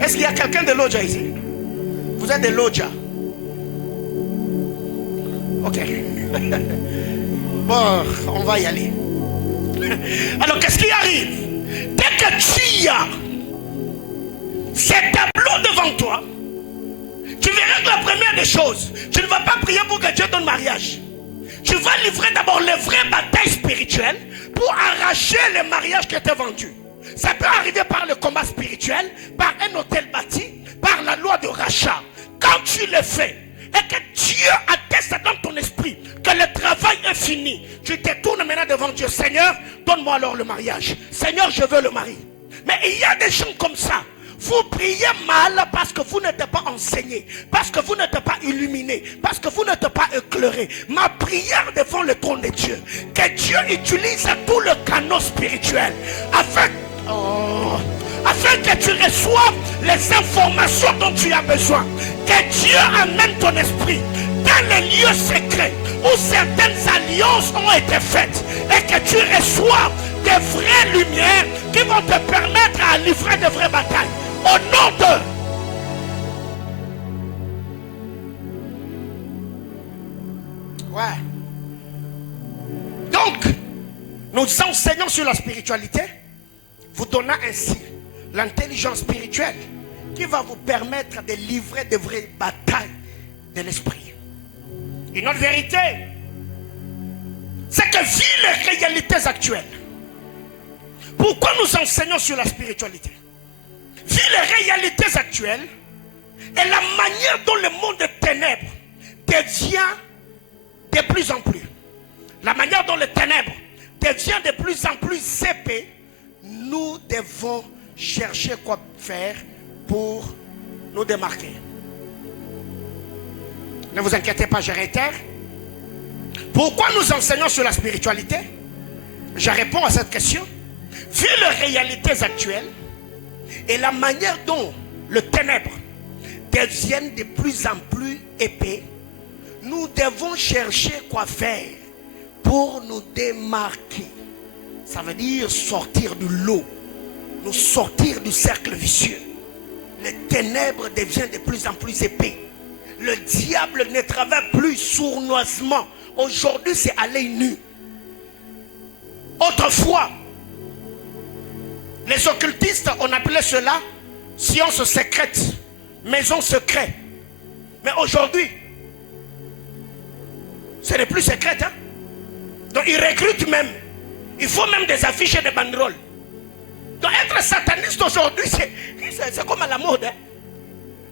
Est-ce qu'il y a quelqu'un de Lodja ici? Vous êtes de Lodja? Ok. Bon, on va y aller. Alors, qu'est-ce qui arrive? Dès que tu as ces tableaux devant toi, tu verras que la première des choses, tu ne vas pas prier pour que Dieu donne mariage. Tu vas livrer d'abord les vraies batailles spirituelles pour arracher les mariages qui étaient vendus. Ça peut arriver par le combat spirituel, par un hôtel bâti, par la loi de rachat. Quand tu le fais, et que Dieu atteste dans ton esprit que le travail est fini, tu te tournes maintenant devant Dieu. Seigneur, donne-moi alors le mariage. Seigneur, je veux le mari. Mais il y a des gens comme ça. Vous priez mal parce que vous n'êtes pas enseigné, parce que vous n'êtes pas illuminé, parce que vous n'êtes pas éclairé. Ma prière devant le trône de Dieu, que Dieu utilise tout le canot spirituel afin que tu reçoives les informations dont tu as besoin. Que Dieu amène ton esprit dans les lieux secrets où certaines alliances ont été faites et que tu reçoives des vraies lumières qui vont te permettre à livrer de vraies batailles. Au nom de... Ouais. Donc, nous enseignons sur la spiritualité, vous donnant ainsi l'intelligence spirituelle qui va vous permettre de livrer de vraies batailles de l'esprit. Une autre vérité, c'est que vu les réalités actuelles, pourquoi nous enseignons sur la spiritualité? Vu les réalités actuelles et la manière dont le monde des ténèbres devient de plus en plus, la manière dont les ténèbres devient de plus en plus épais, nous devons chercher quoi faire pour nous démarquer. Ne vous inquiétez pas, je réitère. Pourquoi nous enseignons sur la spiritualité? Je réponds à cette question. Vu les réalités actuelles et la manière dont le ténèbre devient de plus en plus épais, nous devons chercher quoi faire pour nous démarquer. Ça veut dire sortir du lot, nous sortir du cercle vicieux. Les ténèbres deviennent de plus en plus épais. Le diable ne travaille plus sournoisement. Aujourd'hui, c'est à l'œil nu. Autrefois, les occultistes, on appelait cela science secrète, maison secrète. Mais aujourd'hui, ce n'est plus secret. Hein? Donc ils recrutent même. Il faut même des affiches et des banderoles. Donc être sataniste aujourd'hui, c'est comme à la mode. Hein?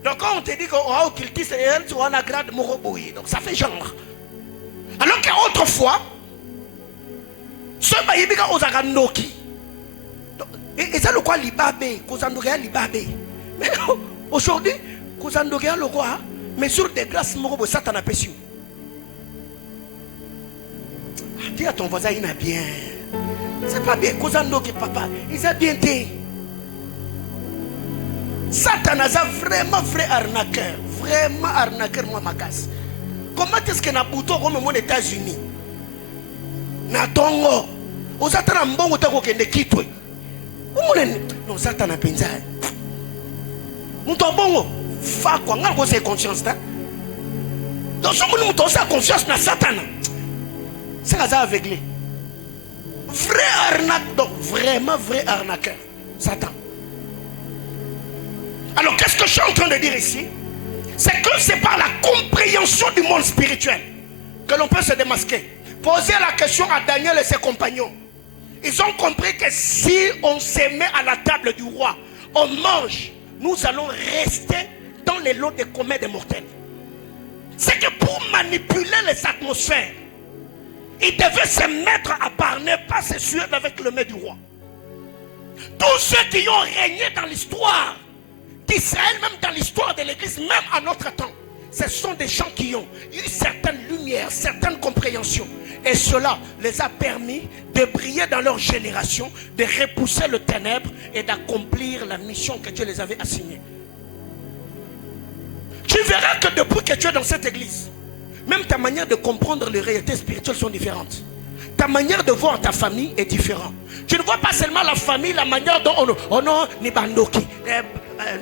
Donc quand on te dit qu'on a occultiste et on a grade moroboui, donc ça fait genre. Alors qu'autrefois, ceux qui ont aux Arandoki, et ça le quoi libabé, Kozandoria libabé. Mais aujourd'hui, Kozandoria le quoi, mais sur des grâces morobo, Satan a péché. Dis à ton voisin, il a bien. C'est pas bien, Kozandoki papa, il a bien dit. Satan a vraiment vrai arnaqueur, moi ma casse. Comment est-ce que na bouton comme aux États-Unis? Na tongo. Aux Satan bon ou tako kende kitwe. Non Satan a penza. Muto bongo fa quoi ngako c'est conscience ta. Donc si nous muto sa confiance na Satan. C'est ça aveuglé. Vrai arnaque, donc vraiment vrai arnaqueur. Satan. Alors qu'est-ce que je suis en train de dire ici? C'est que c'est par la compréhension du monde spirituel que l'on peut se démasquer. Posez la question à Daniel et ses compagnons. Ils ont compris que si on se met à la table du roi, on mange, nous allons rester dans les lots des communs des mortels. C'est que pour manipuler les atmosphères, ils devaient se mettre à parler, pas se suivre avec le mets du roi. Tous ceux qui ont régné dans l'histoire d'Israël, même dans l'histoire de l'Église, même à notre temps, ce sont des gens qui ont eu certaines lumières, certaines compréhensions. Et cela les a permis de briller dans leur génération, de repousser le ténèbre et d'accomplir la mission que Dieu les avait assignée. Tu verras que depuis que tu es dans cette église, même ta manière de comprendre les réalités spirituelles sont différentes. Ta manière de voir ta famille est différente. Tu ne vois pas seulement la famille, la manière dont on a ni bandoki,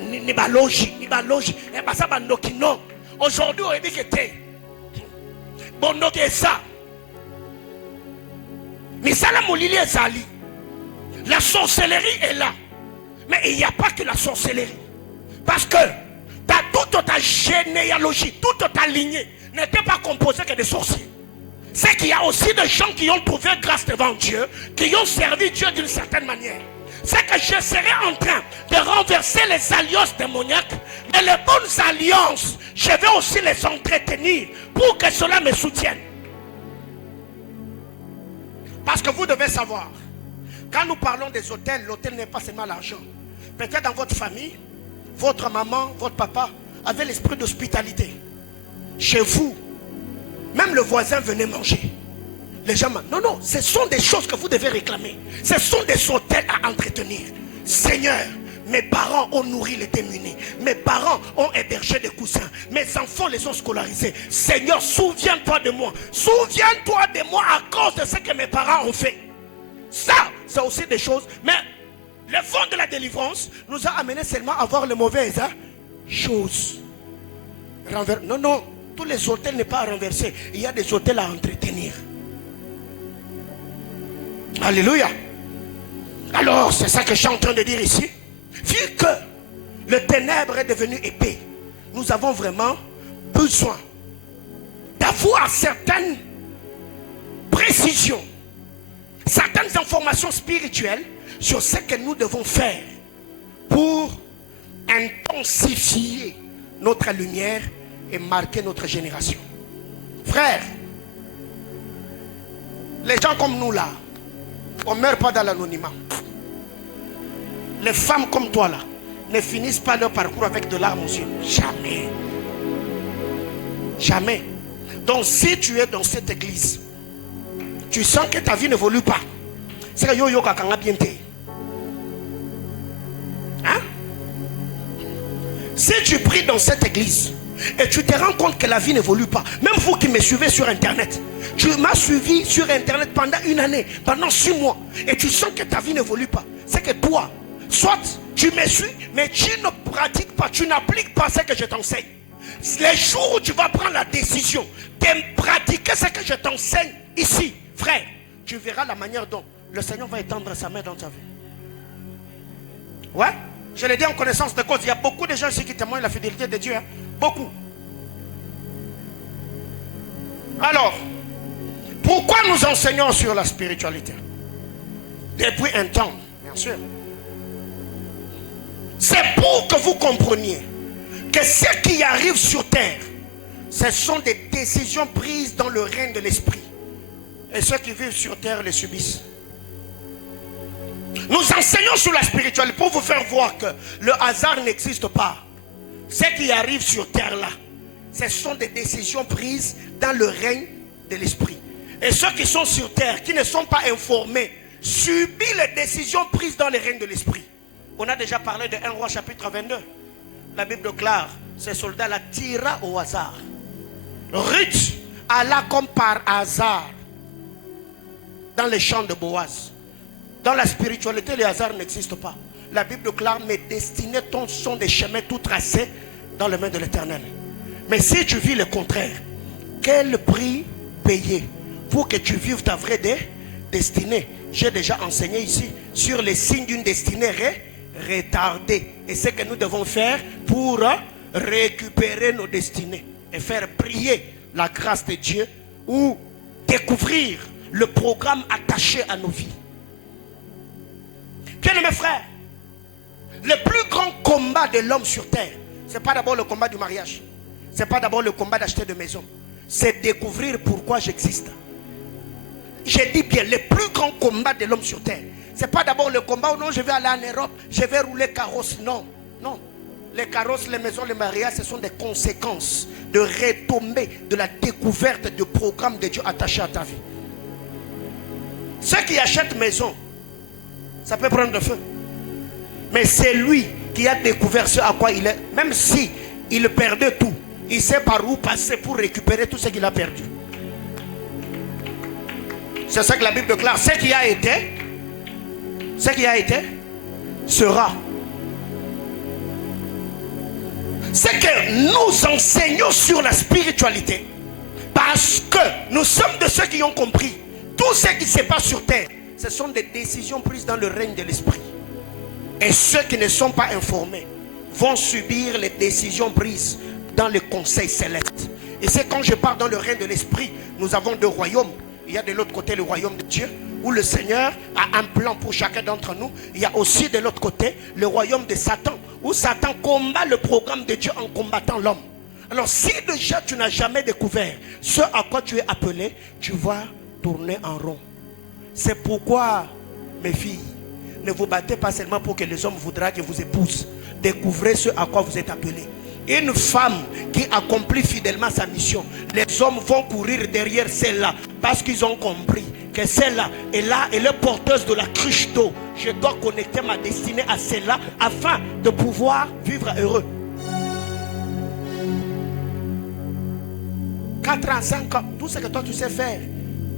ni balogi, non. Aujourd'hui, on dit que t'es bondoki et ça. Mais ça, la molili est zali. La sorcellerie est là. Mais il n'y a pas que la sorcellerie. Parce que toute ta généalogie, toute ta lignée n'était pas composée que de sorciers. C'est qu'il y a aussi des gens qui ont trouvé grâce devant Dieu, qui ont servi Dieu d'une certaine manière. C'est que je serai en train de renverser les alliances démoniaques, et les bonnes alliances, je vais aussi les entretenir pour que cela me soutienne. Parce que vous devez savoir, quand nous parlons des hôtels, l'hôtel n'est pas seulement l'argent. Peut-être dans votre famille, votre maman, votre papa avait l'esprit d'hospitalité. Chez vous, même le voisin venait manger. Les gens, non, ce sont des choses que vous devez réclamer. Ce sont des hôtels à entretenir. Seigneur, mes parents ont nourri les démunis. Mes parents ont hébergé des coussins. Mes enfants les ont scolarisés. Seigneur, souviens-toi de moi. Souviens-toi de moi à cause de ce que mes parents ont fait. Ça, c'est aussi des choses. Mais le fond de la délivrance nous a amené seulement à voir les mauvaises choses. Non, tous les hôtels n'est pas à renverser. Il y a des hôtels à entretenir. Alléluia. Alors, c'est ça que je suis en train de dire ici. Vu que le ténèbre est devenu épais, nous avons vraiment besoin avoir certaines précisions, certaines informations spirituelles sur ce que nous devons faire pour intensifier notre lumière et marquer notre génération. Frères, les gens comme nous là, on ne meurt pas dans l'anonymat. Les femmes comme toi là ne finissent pas leur parcours avec de larmes aux yeux. Jamais. Jamais. Donc si tu es dans cette église, tu sens que ta vie n'évolue pas, c'est que yo kakanga bien te. Hein? Si tu pries dans cette église et tu te rends compte que la vie n'évolue pas, même vous qui me suivez sur internet, tu m'as suivi sur internet pendant une année, pendant 6 mois, et tu sens que ta vie n'évolue pas, c'est que toi, soit tu me suis, mais tu ne pratiques pas, tu n'appliques pas ce que je t'enseigne. Les jours où tu vas prendre la décision de pratiquer ce que je t'enseigne ici, frère, tu verras la manière dont le Seigneur va étendre sa main dans ta vie. Ouais, je l'ai dit en connaissance de cause. Il y a beaucoup de gens ici qui témoignent la fidélité de Dieu. Hein? Beaucoup. Alors, pourquoi nous enseignons sur la spiritualité? Depuis un temps, bien sûr. C'est pour que vous compreniez que ce qui arrive sur terre, ce sont des décisions prises dans le règne de l'esprit. Et ceux qui vivent sur terre les subissent. Nous enseignons sur la spiritualité pour vous faire voir que le hasard n'existe pas. Ce qui arrive sur terre là, ce sont des décisions prises dans le règne de l'esprit. Et ceux qui sont sur terre, qui ne sont pas informés, subissent les décisions prises dans le règne de l'esprit. On a déjà parlé de 1 Roi chapitre 22. La Bible déclare, ces soldats la tira au hasard. Ruth alla comme par hasard dans les champs de Boaz. Dans la spiritualité, les hasards n'existent pas. La Bible déclare, mes destinées sont des chemins tout tracés dans les mains de l'Éternel. Mais si tu vis le contraire, quel prix payer pour que tu vives ta vraie destinée? J'ai déjà enseigné ici sur les signes d'une destinée retardée. Et ce que nous devons faire pour récupérer nos destinées et faire briller la grâce de Dieu ou découvrir le programme attaché à nos vies. Bien-aimés frères, le plus grand combat de l'homme sur terre, ce n'est pas d'abord le combat du mariage, ce n'est pas d'abord le combat d'acheter de maison, c'est découvrir pourquoi j'existe. J'ai dit bien, le plus grand combat de l'homme sur terre, ce n'est pas d'abord le combat où non, je vais aller en Europe, je vais rouler carrosse. Non, non. Les carrosses, les maisons, les mariages, ce sont des conséquences de retombées de la découverte du programme de Dieu attaché à ta vie. Ceux qui achètent maison, ça peut prendre feu. Mais c'est lui qui a découvert ce à quoi il est. Même si il perdait tout, il sait par où passer pour récupérer tout ce qu'il a perdu. C'est ça que la Bible déclare. Ce qui a été sera. C'est que nous enseignons sur la spiritualité parce que nous sommes de ceux qui ont compris tout ce qui se passe sur terre. Ce sont des décisions prises dans le règne de l'esprit. Et ceux qui ne sont pas informés vont subir les décisions prises dans le conseil céleste. Et c'est quand je pars dans le règne de l'esprit, nous avons 2 royaumes. Il y a de l'autre côté le royaume de Dieu, où le Seigneur a un plan pour chacun d'entre nous. Il y a aussi de l'autre côté le royaume de Satan, où Satan combat le programme de Dieu en combattant l'homme. Alors si déjà tu n'as jamais découvert ce à quoi tu es appelé, tu vas tourner en rond. C'est pourquoi, mes filles, ne vous battez pas seulement pour que les hommes voudraient que vous épousent. Découvrez ce à quoi vous êtes appelés. Une femme qui accomplit fidèlement sa mission, les hommes vont courir derrière celle-là parce qu'ils ont compris que celle-là est là, elle est porteuse de la cruche d'eau. Je dois connecter ma destinée à celle-là afin de pouvoir vivre heureux. 4 ans, 5 ans, tout ce que toi tu sais faire.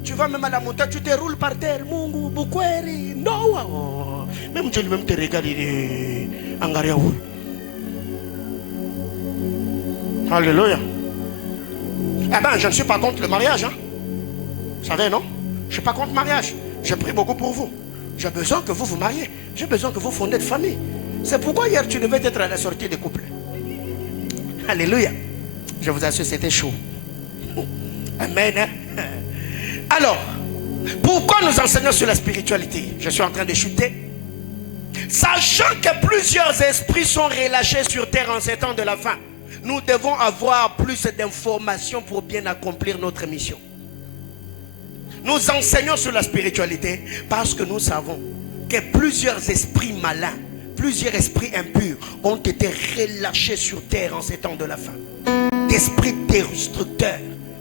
Tu vas même à la montagne, tu te roules par terre. Mungu, bukweri, no. Même Dieu lui-même te regarde, il est angariaoui. Alléluia. Eh bien, je ne suis pas contre le mariage. Hein? Vous savez, non? Je ne suis pas contre le mariage. Je prie beaucoup pour vous. J'ai besoin que vous vous mariez. J'ai besoin que vous fondez de famille. C'est pourquoi hier, tu devais être à la sortie des couples. Alléluia. Je vous assure, c'était chaud. Amen. Hein? Alors, pourquoi nous enseignons sur la spiritualité? Je suis en train de chuter. Sachant que plusieurs esprits sont relâchés sur terre en ces temps de la fin, nous devons avoir plus d'informations pour bien accomplir notre mission. Nous enseignons sur la spiritualité parce que nous savons que plusieurs esprits malins, plusieurs esprits impurs ont été relâchés sur terre en ces temps de la fin. Des esprits destructeurs,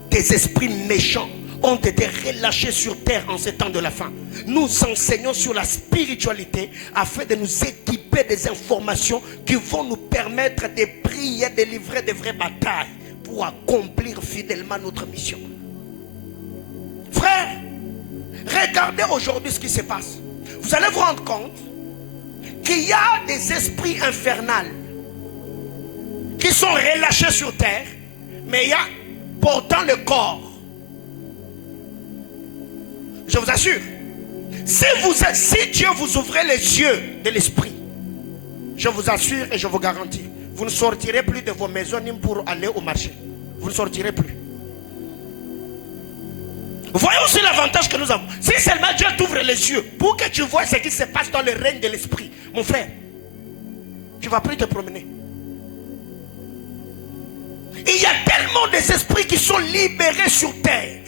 des esprits méchants ont été relâchés sur terre en ces temps de la fin. Nous enseignons sur la spiritualité afin de nous équiper des informations qui vont nous permettre de prier, de livrer de vraies batailles pour accomplir fidèlement notre mission. Frères, regardez aujourd'hui ce qui se passe. Vous allez vous rendre compte qu'il y a des esprits infernaux qui sont relâchés sur terre, mais il y a pourtant le corps. Je vous assure, si Dieu vous ouvrait les yeux de l'esprit, je vous assure et je vous garantis, vous ne sortirez plus de vos maisons ni pour aller au marché. Vous ne sortirez plus. Voyons aussi l'avantage que nous avons. Si seulement Dieu t'ouvre les yeux pour que tu vois ce qui se passe dans le règne de l'esprit, mon frère, tu ne vas plus te promener. Il y a tellement des esprits qui sont libérés sur terre,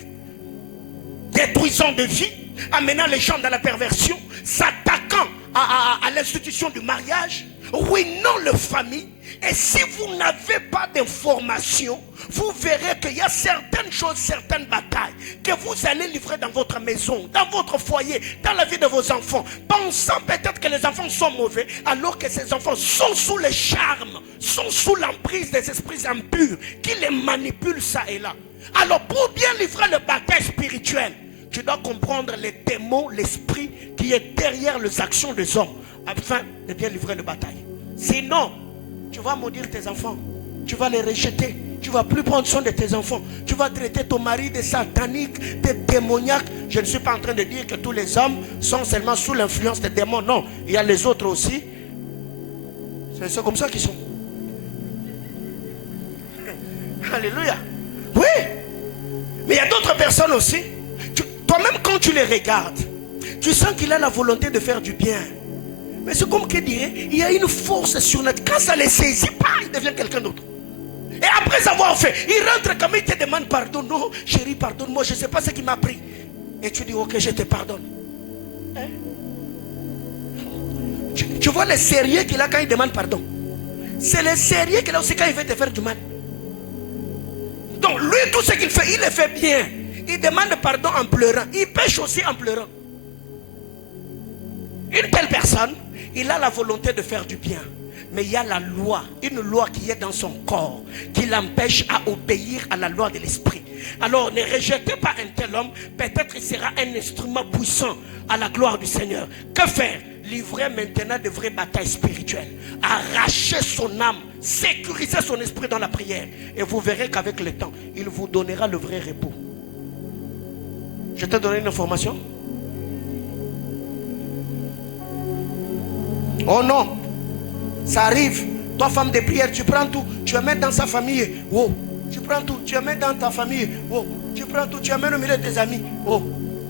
détruisant de vie, amenant les gens dans la perversion, s'attaquant à l'institution du mariage, ruinant leur famille. Et si vous n'avez pas d'informations, vous verrez qu'il y a certaines choses, certaines batailles que vous allez livrer dans votre maison, dans votre foyer, dans la vie de vos enfants, pensant peut-être que les enfants sont mauvais, alors que ces enfants sont sous les charmes, sont sous l'emprise des esprits impurs qui les manipulent ça et là. Alors pour bien livrer le bataille spirituel, tu dois comprendre les démons, l'esprit qui est derrière les actions des hommes, afin de bien livrer le bataille. Sinon, tu vas maudire tes enfants, tu vas les rejeter, tu ne vas plus prendre soin de tes enfants, tu vas traiter ton mari de satanique, de démoniaque. Je ne suis pas en train de dire que tous les hommes sont seulement sous l'influence des démons, non, il y a les autres aussi. C'est comme ça qu'ils sont. Alléluia. Oui, mais il y a d'autres personnes aussi. Toi-même quand tu les regardes, tu sens qu'il a la volonté de faire du bien. Mais c'est comme qu'il dirait, il y a une force surnaturelle. Quand ça les saisit, il devient quelqu'un d'autre. Et après avoir fait, il rentre comme il te demande pardon. Non, chérie, pardonne-moi, je ne sais pas ce qui m'a pris. Et tu dis, ok, je te pardonne. Hein? Tu vois le sérieux qu'il a quand il demande pardon. C'est le sérieux qu'il a aussi quand il veut te faire du mal. Donc lui, tout ce qu'il fait, il le fait bien. Il demande pardon en pleurant. Il pêche aussi en pleurant. Une telle personne, il a la volonté de faire du bien. Mais il y a la loi, une loi qui est dans son corps, qui l'empêche à obéir à la loi de l'esprit. Alors ne rejetez pas un tel homme. Peut-être il sera un instrument puissant à la gloire du Seigneur. Que faire? Livrer maintenant de vraies batailles spirituelles. Arracher son âme, sécuriser son esprit dans la prière. Et vous verrez qu'avec le temps, il vous donnera le vrai repos. Je t'ai donné une information. Oh non, ça arrive. Toi, femme de prière, tu prends tout, tu amènes dans sa famille. Oh, tu prends tout, tu amènes dans ta famille. Oh, tu prends tout, tu amènes au milieu de tes amis. Oh,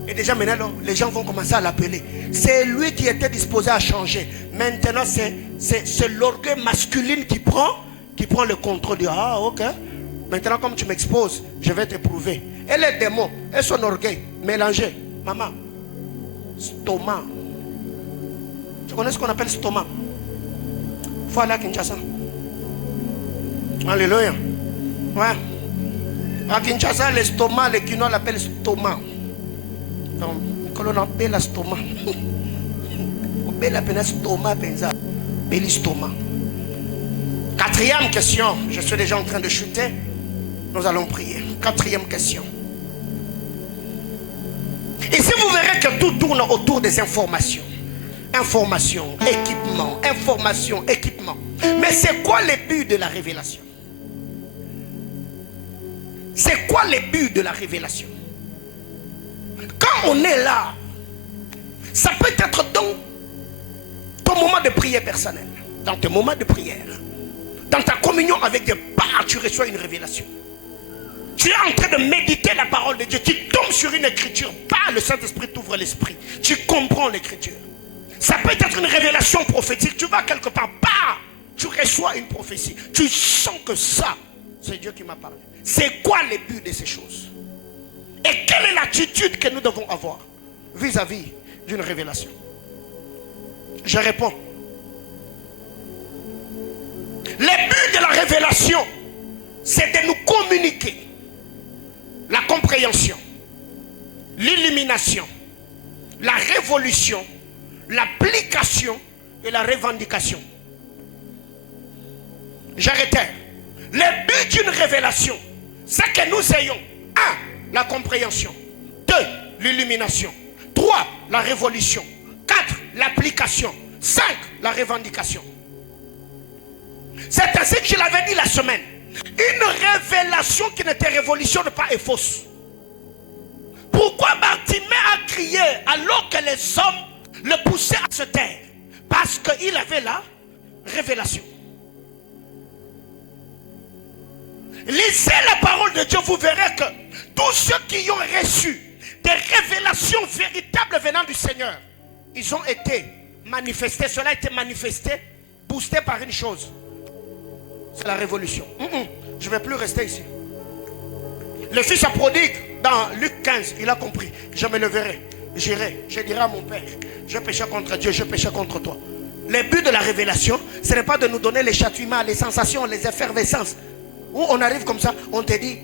et déjà maintenant, les gens vont commencer à l'appeler. C'est lui qui était disposé à changer. Maintenant, c'est l'orgueil masculin qui prend le contrôle. Ah, ok. Maintenant, comme tu m'exposes, je vais te prouver. Et les démons, et son orgueil, mélangés. Maman, stomac. Tu connais ce qu'on appelle stomac? Il faut aller à Kinshasa. Alléluia. Ouais. À Kinshasa, l'estomac, les Kinois l'appellent stomac. Donc, quand on appelle l'estomac, on appelle la stomac, stomac. Quatrième question. Je suis déjà en train de chuter. Nous allons prier. Quatrième question. Ici, vous verrez que tout tourne autour des informations. Information, équipement, information, équipement. Mais c'est quoi le but de la révélation? C'est quoi le but de la révélation? Quand on est là, ça peut être dans ton moment de prière personnelle, dans tes moments de prière, dans ta communion avec Dieu, tu reçois une révélation. Tu es en train de méditer la parole de Dieu. Tu tombes sur une écriture. Pas le Saint-Esprit t'ouvre l'esprit. Tu comprends l'écriture. Ça peut être une révélation prophétique. Tu vas quelque part. Pas. Tu reçois une prophétie. Tu sens que ça, c'est Dieu qui m'a parlé. C'est quoi le but de ces choses? Et quelle est l'attitude que nous devons avoir vis-à-vis d'une révélation? Je réponds. Le but de la révélation, c'est de nous communiquer la compréhension, l'illumination, la révolution, l'application et la revendication. J'arrêtais. Le but d'une révélation, c'est que nous ayons 1. La compréhension, 2. L'illumination, 3. La révolution, 4. L'application, 5. La revendication. C'est ainsi que je l'avais dit la semaine. Une révélation qui ne te révolutionne pas est fausse. Pourquoi Bartimée a crié alors que les hommes le poussaient à se taire? Parce qu'il avait la révélation. Lisez la parole de Dieu, vous verrez que tous ceux qui ont reçu des révélations véritables venant du Seigneur, ils ont été manifestés. Cela a été manifesté, boosté par une chose. C'est la révolution. Je ne vais plus rester ici. Le fils à prodigue, dans Luc 15, il a compris. Je me leverai, j'irai, je dirai à mon père, je péché contre Dieu, je péché contre toi. Le but de la révélation, ce n'est pas de nous donner les châtiments, les sensations, les effervescences. Où on arrive comme ça, on te dit,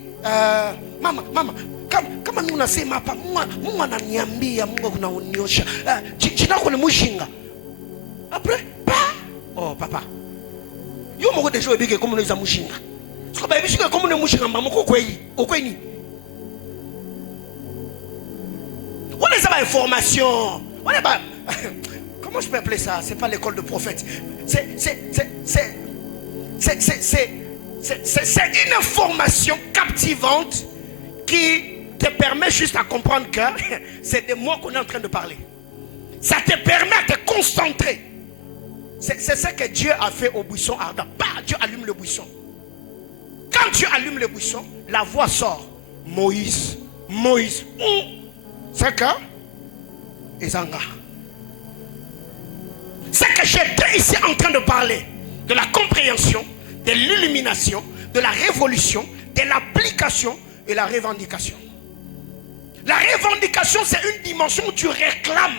maman, kama nous nasema hapa, Mungu ananiambia, Mungu kunaonyesha, jina lako ni Mushinga. Après, oh papa, yo moko deja ebike comme nous Mushinga. Parce que baby sika comme nous Mushinga, maman ko kweli, okweni. On est à information, on est pas. Comment je peux appeler ça? C'est pas l'école de prophète. C'est une information captivante qui te permet juste à comprendre que c'est de moi qu'on est en train de parler. Ça te permet de te concentrer. C'est ce que Dieu a fait au buisson ardent. Dieu allume le buisson. Quand Dieu allume le buisson, la voix sort. Moïse, Moïse. C'est que Ezanga. C'est que j'étais ici en train de parler de la compréhension, de l'illumination, de la révolution, de l'application et la revendication. La revendication, c'est une dimension où tu réclames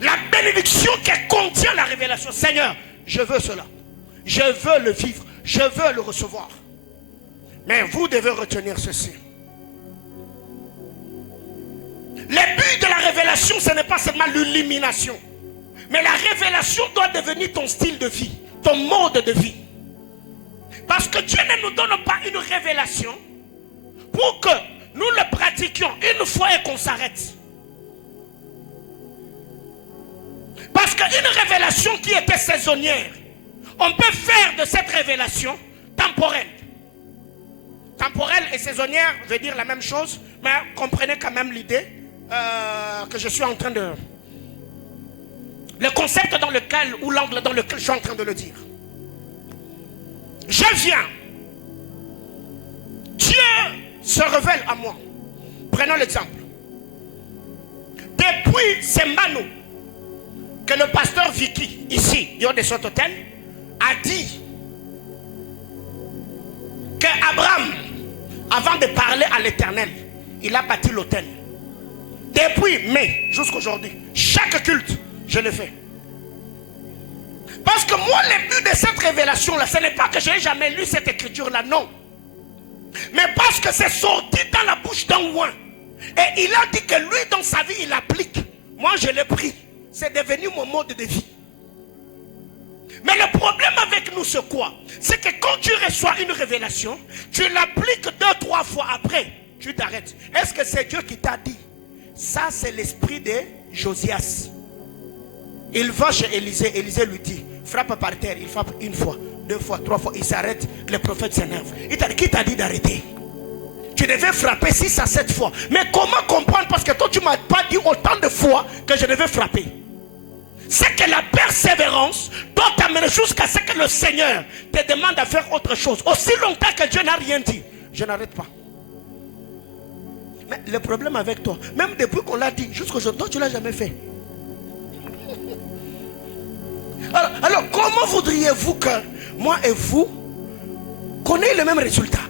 la bénédiction qui contient la révélation. Seigneur, je veux cela. Je veux le vivre. Je veux le recevoir. Mais vous devez retenir ceci. Le but de la révélation, ce n'est pas seulement l'illumination. Mais la révélation doit devenir ton style de vie, ton mode de vie. Parce que Dieu ne nous donne pas une révélation pour que nous le pratiquions une fois et qu'on s'arrête. Parce qu'une révélation qui était saisonnière, on peut faire de cette révélation temporelle. Temporelle et saisonnière veut dire la même chose, mais comprenez quand même l'idée que je suis en train de... Le concept dans lequel, ou l'angle dans lequel je suis en train de le dire. Je viens. Dieu se révèle à moi. Prenons l'exemple. Depuis Sembano, que le pasteur Vicky, ici, Dieu de son hôtel, a dit que Abraham, avant de parler à l'Éternel, il a bâti l'autel. Depuis mai jusqu'à aujourd'hui, chaque culte, je le fais. Parce que moi, le but de cette révélation-là, ce n'est pas que je n'ai jamais lu cette écriture-là, non. Mais parce que c'est sorti dans la bouche d'un ouin. Et il a dit que lui, dans sa vie, il applique. Moi, je l'ai pris. C'est devenu mon mode de vie. Mais le problème avec nous, c'est quoi? C'est que quand tu reçois une révélation, tu l'appliques 2-3 fois après, tu t'arrêtes. Est-ce que c'est Dieu qui t'a dit? Ça, c'est l'esprit de Josias. Il va chez Élisée, Élisée lui dit, frappe par terre, il frappe 1 fois, 2 fois, 3 fois, il s'arrête, le prophète s'énerve. Qui t'a dit d'arrêter? Tu devais frapper 6 à 7 fois. Mais comment comprendre? Parce que toi, tu ne m'as pas dit autant de fois que je devais frapper. C'est que la persévérance doit t'amener jusqu'à ce que le Seigneur te demande de faire autre chose. Aussi longtemps que Dieu n'a rien dit, je n'arrête pas. Mais le problème avec toi, même depuis qu'on l'a dit, jusqu'aujourd'hui, toi tu ne l'as jamais fait. Alors, comment voudriez-vous que moi et vous qu'on ait le même résultat?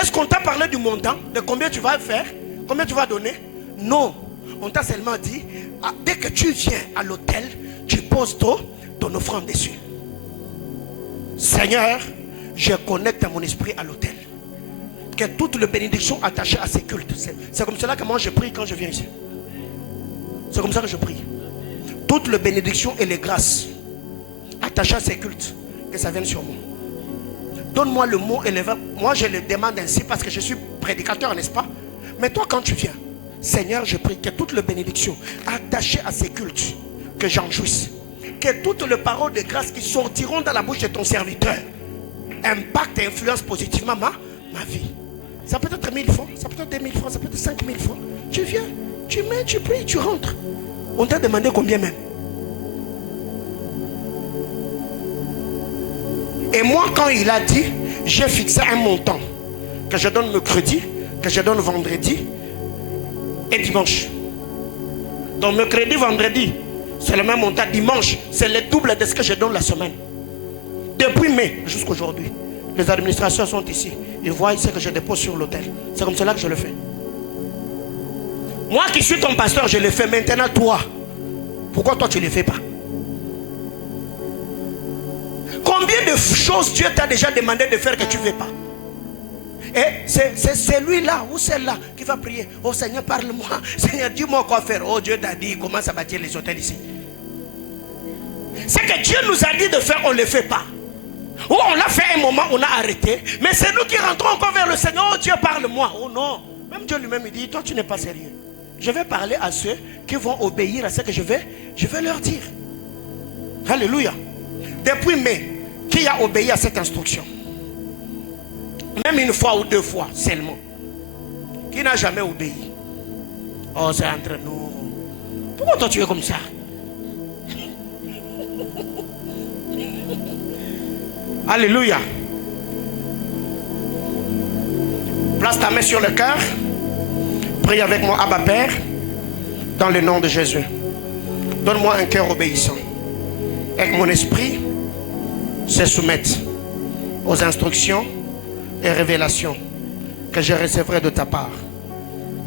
Est-ce qu'on t'a parlé du montant, de combien tu vas faire, combien tu vas donner? Non, on t'a seulement dit, dès que tu viens à l'hôtel, tu poses ton offrande dessus. Seigneur, je connecte mon esprit à l'hôtel. Que toutes les bénédictions attachées à ces cultes. C'est comme cela que moi je prie quand je viens ici. C'est comme ça que je prie. Toutes les bénédictions et les grâces attachées à ces cultes, que ça vienne sur moi. Donne-moi le mot élevé. Moi je le demande ainsi parce que je suis prédicateur, n'est-ce pas? Mais toi quand tu viens, Seigneur, je prie que toutes les bénédictions attachées à ces cultes, que j'en jouisse. Que toutes les paroles de grâce qui sortiront dans la bouche de ton serviteur impactent et influencent positivement ma vie. Ça peut être 1000 francs, ça peut être 2000 francs, ça peut être 5000 francs. Tu viens, tu mets, tu pries, tu rentres. On t'a demandé combien même. Et moi, quand il a dit, j'ai fixé un montant que je donne mercredi, que je donne vendredi et dimanche. Donc mercredi, vendredi, c'est le même montant. Dimanche, c'est le double de ce que je donne la semaine. Depuis mai jusqu'à aujourd'hui, les administrations sont ici. Ils voient ce que je dépose sur l'autel. C'est comme cela que je le fais. Moi qui suis ton pasteur, je le fais. Maintenant, toi, pourquoi toi tu ne le fais pas? Combien de choses Dieu t'a déjà demandé de faire que tu ne veux pas? Et c'est celui-là ou celle-là qui va prier. Oh Seigneur, parle-moi. Seigneur, dis-moi quoi faire. Oh Dieu t'a dit, commence à bâtir les hôtels ici. Ce que Dieu nous a dit de faire, on ne le fait pas. Ou on l'a fait un moment, on a arrêté. Mais c'est nous qui rentrons encore vers le Seigneur. Oh Dieu, parle-moi. Oh non. Même Dieu lui-même, il dit, toi tu n'es pas sérieux. Je vais parler à ceux qui vont obéir à ce que je vais leur dire. Alléluia. Depuis mai, qui a obéi à cette instruction? Même une fois ou deux fois seulement. Qui n'a jamais obéi? Oh, c'est entre nous. Pourquoi toi tu es comme ça? Alléluia. Place ta main sur le cœur. Prie avec moi, Abba Père, dans le nom de Jésus. Donne-moi un cœur obéissant. Et que mon esprit se soumette aux instructions et révélations que je recevrai de ta part.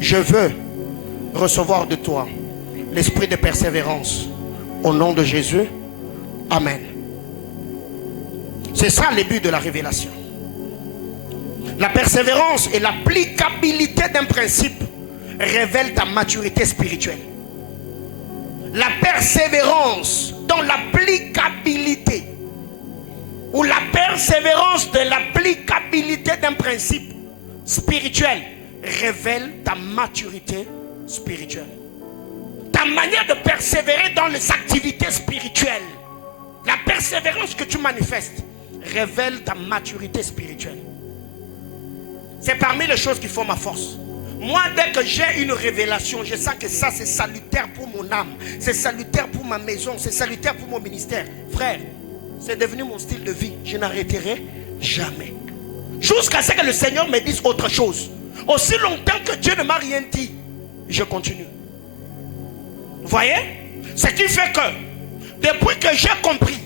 Je veux recevoir de toi l'esprit de persévérance. Au nom de Jésus. Amen. C'est ça le but de la révélation. La persévérance et l'applicabilité d'un principe révèlent ta maturité spirituelle. La persévérance dans l'applicabilité ou la persévérance de l'applicabilité d'un principe spirituel révèle ta maturité spirituelle. Ta manière de persévérer dans les activités spirituelles, la persévérance que tu manifestes révèle ta maturité spirituelle. C'est parmi les choses qui font ma force. Moi, dès que j'ai une révélation, je sens que ça c'est salutaire pour mon âme, c'est salutaire pour ma maison, c'est salutaire pour mon ministère. Frère, c'est devenu mon style de vie. Je n'arrêterai jamais. Jusqu'à ce que le Seigneur me dise autre chose. Aussi longtemps que Dieu ne m'a rien dit, je continue. Vous voyez? Ce qui fait que, depuis que j'ai compris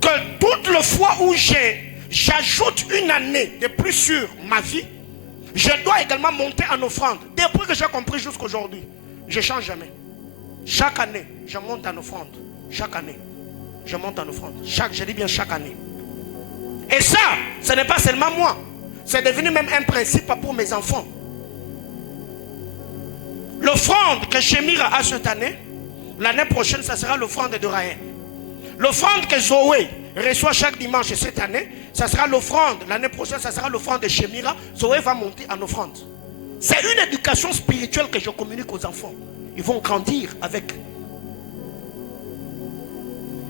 que toutes les fois où j'ajoute une année de plus sur ma vie, je dois également monter en offrande. Depuis que j'ai compris jusqu'aujourd'hui, je ne change jamais. Chaque année, je monte en offrande. Chaque année, je monte en offrande. Je dis bien chaque année. Et ça, ce n'est pas seulement moi. C'est devenu même un principe pour mes enfants. L'offrande que Shemira a cette année, l'année prochaine, ça sera l'offrande de Raël. L'offrande que Zoé reçoit chaque dimanche cette année, ça sera l'offrande. L'année prochaine, ça sera l'offrande de Shemira. Zoé va monter en offrande. C'est une éducation spirituelle que je communique aux enfants. Ils vont grandir avec.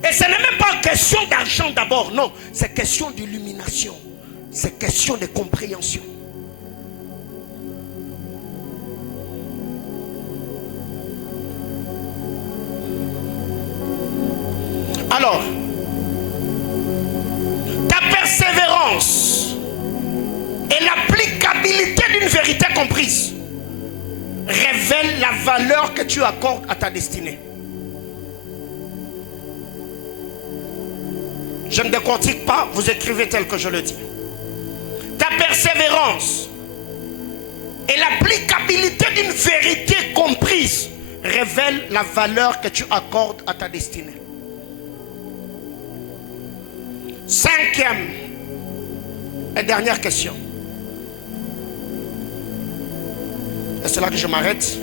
Et ce n'est même pas question d'argent d'abord, non. C'est question d'illumination. C'est question de compréhension. Alors, ta persévérance et l'applicabilité d'une vérité comprise révèlent la valeur que tu accordes à ta destinée. Je ne décortique pas, vous écrivez tel que je le dis. Ta persévérance et l'applicabilité d'une vérité comprise révèlent la valeur que tu accordes à ta destinée. Cinquième et dernière question. Et c'est là que je m'arrête.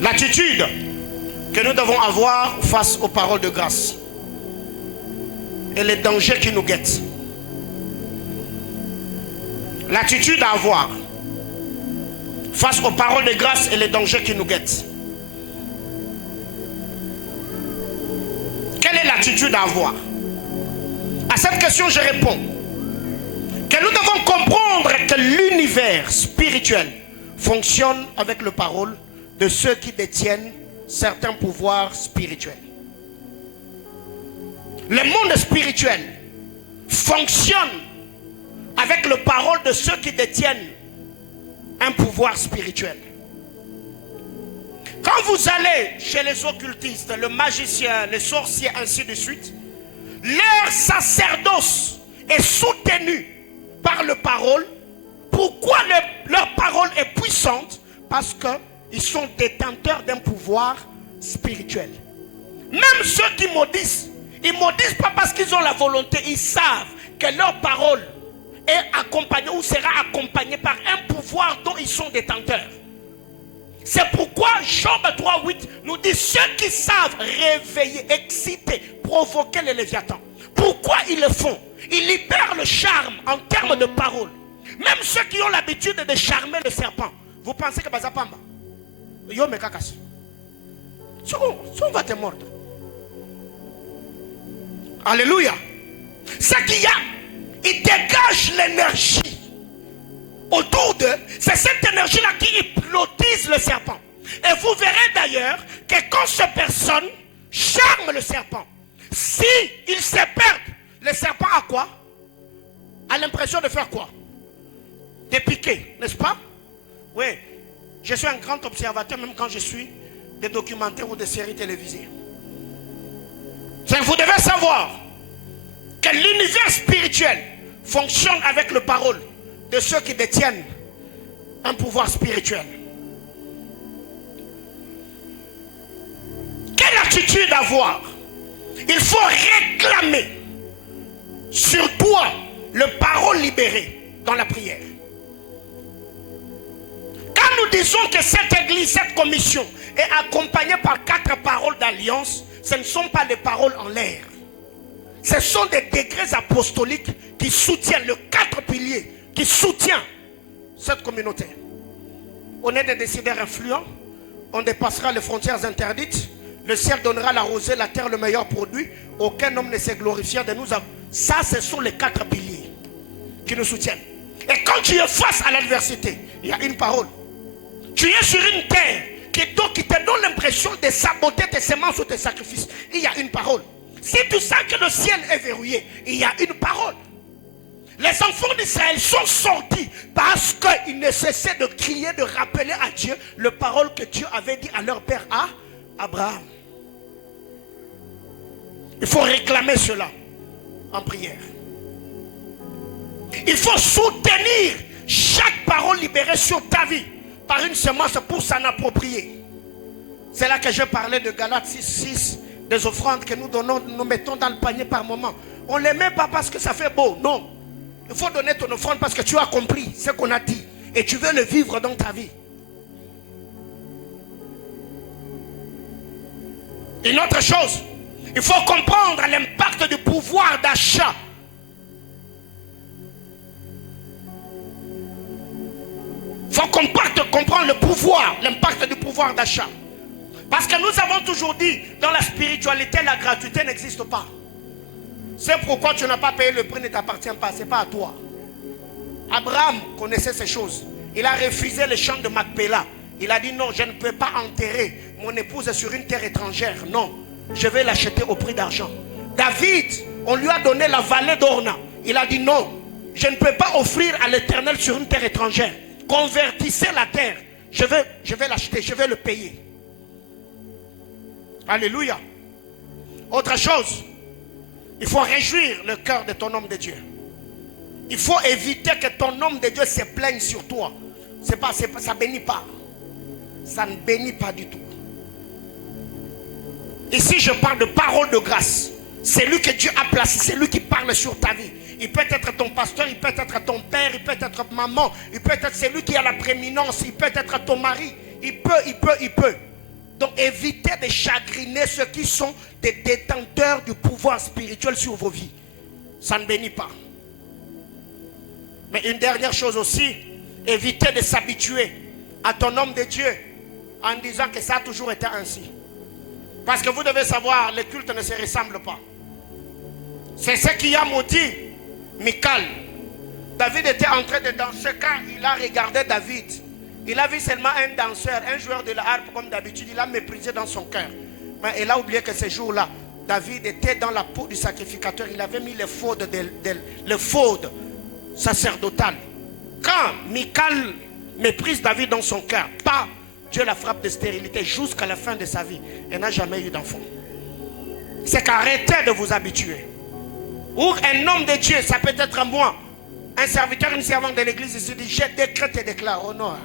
L'attitude que nous devons avoir face aux paroles de grâce et les dangers qui nous guettent. L'attitude à avoir face aux paroles de grâce et les dangers qui nous guettent. Quelle est l'attitude à avoir? À cette question, je réponds que nous devons comprendre que l'univers spirituel fonctionne avec les paroles de ceux qui détiennent certains pouvoirs spirituels. Le monde spirituel fonctionne avec les paroles de ceux qui détiennent un pouvoir spirituel. Quand vous allez chez les occultistes, le magicien, les sorciers, ainsi de suite, leur sacerdoce est soutenu par les paroles. Pourquoi leur parole est puissante? Parce qu'ils sont détenteurs d'un pouvoir spirituel. Même ceux qui maudissent, ils ne maudissent pas parce qu'ils ont la volonté. Ils savent que leur parole est accompagnée ou sera accompagnée par un pouvoir dont ils sont détenteurs. C'est pourquoi Job 3:8 nous dit ceux qui savent réveiller, exciter, provoquer les léviathans. Pourquoi ils le font? Ils libèrent le charme en termes de parole. Même ceux qui ont l'habitude de charmer le serpent. Vous pensez que Bazapamba, yo me kakas, on va te mordre. Alléluia. Ce qu'il y a, il dégage l'énergie autour d'eux. C'est cette énergie-là qui hypnotise le serpent. Et vous verrez d'ailleurs que quand ces personnes charment le serpent, si ils se perdent, le serpent a quoi? A l'impression de faire quoi? De piquer, n'est-ce pas? Oui, je suis un grand observateur même quand je suis des documentaires ou des séries télévisées. Vous devez savoir que l'univers spirituel fonctionne avec les paroles de ceux qui détiennent un pouvoir spirituel. Quelle attitude avoir? Il faut réclamer sur toi les paroles libérées dans la prière. Quand nous disons que cette église, cette commission est accompagnée par 4 paroles d'alliance, ce ne sont pas des paroles en l'air. Ce sont des décrets apostoliques qui soutiennent, les 4 piliers qui soutiennent cette communauté. On est des décideurs influents, on dépassera les frontières interdites, le ciel donnera la rosée, la terre le meilleur produit, aucun homme ne s'est glorifié de nous. Ça, ce sont les 4 piliers qui nous soutiennent. Et quand tu es face à l'adversité, il y a une parole. Tu es sur une terre qui te donne l'impression de saboter tes semences ou tes sacrifices. Il y a une parole. Si tu sens que le ciel est verrouillé, il y a une parole. Les enfants d'Israël sont sortis parce qu'ils ne cessaient de crier, de rappeler à Dieu les paroles que Dieu avait dit à leur père, à Abraham. Il faut réclamer cela en prière. Il faut soutenir chaque parole libérée sur ta vie par une semence pour s'en approprier. C'est là que je parlais de Galates 6, des offrandes que nous donnons, nous mettons dans le panier par moment. On ne les met pas parce que ça fait beau, non. Il faut donner ton offrande parce que tu as compris ce qu'on a dit et tu veux le vivre dans ta vie. Une autre chose, il faut comprendre l'impact du pouvoir d'achat. Il faut comprendre le pouvoir, l'impact du pouvoir d'achat. Parce que nous avons toujours dit, dans la spiritualité, la gratuité n'existe pas. C'est pourquoi tu n'as pas payé le prix, ne t'appartient pas, ce n'est pas à toi. Abraham connaissait ces choses. Il a refusé le champ de Macpéla. Il a dit non, je ne peux pas enterrer mon épouse sur une terre étrangère. Non, je vais l'acheter au prix d'argent. David, on lui a donné la vallée d'Orna. Il a dit non, je ne peux pas offrir à l'Éternel sur une terre étrangère. Convertissez la terre. Je vais l'acheter, je vais le payer. Alléluia. Autre chose, il faut réjouir le cœur de ton homme de Dieu. Il faut éviter que ton homme de Dieu se plaigne sur toi. Ça ne bénit pas. Ça ne bénit pas du tout. Ici, je parle de parole de grâce. C'est lui que Dieu a placé, c'est lui qui parle sur ta vie. Il peut être ton pasteur, il peut être ton père, il peut être maman, il peut être celui qui a la prééminence, il peut être ton mari. Il peut. Donc évitez de chagriner ceux qui sont des détenteurs du pouvoir spirituel sur vos vies. Ça ne bénit pas. Mais une dernière chose aussi, évitez de s'habituer à ton homme de Dieu en disant que ça a toujours été ainsi. Parce que vous devez savoir, les cultes ne se ressemblent pas. C'est ce qui a maudit Michal. David était en train de danser quand il a regardé David. Il a vu seulement un danseur, un joueur de la harpe comme d'habitude. Il a méprisé dans son cœur. Mais il a oublié que ce jour-là, David était dans la peau du sacrificateur. Il avait mis le faute sacerdotal. Quand Michal méprise David dans son cœur, pas Dieu la frappe de stérilité jusqu'à la fin de sa vie. Elle n'a jamais eu d'enfant. C'est qu'arrêtez de vous habituer. Ou un homme de Dieu, ça peut être moi, un serviteur, une servante de l'église, il se dit, je décrète et déclare au nord.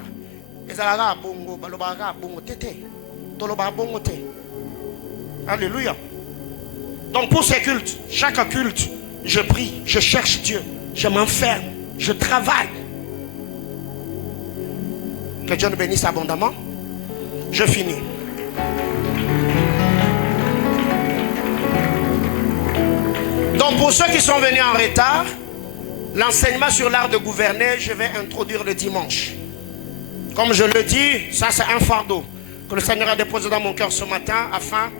Alléluia. Donc pour ces cultes, chaque culte, je prie, je cherche Dieu, je m'enferme, je travaille. Que Dieu nous bénisse abondamment. Je finis. Donc pour ceux qui sont venus en retard, l'enseignement sur l'art de gouverner, je vais introduire le dimanche. Comme je le dis, ça c'est un fardeau que le Seigneur a déposé dans mon cœur ce matin afin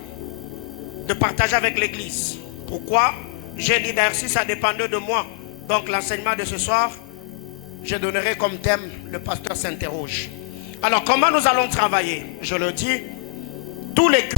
de partager avec l'église. Pourquoi? J'ai dit d'ailleurs si ça dépendait de moi. Donc l'enseignement de ce soir, je donnerai comme thème, le pasteur s'interroge. Alors comment nous allons travailler? Je le dis, tous les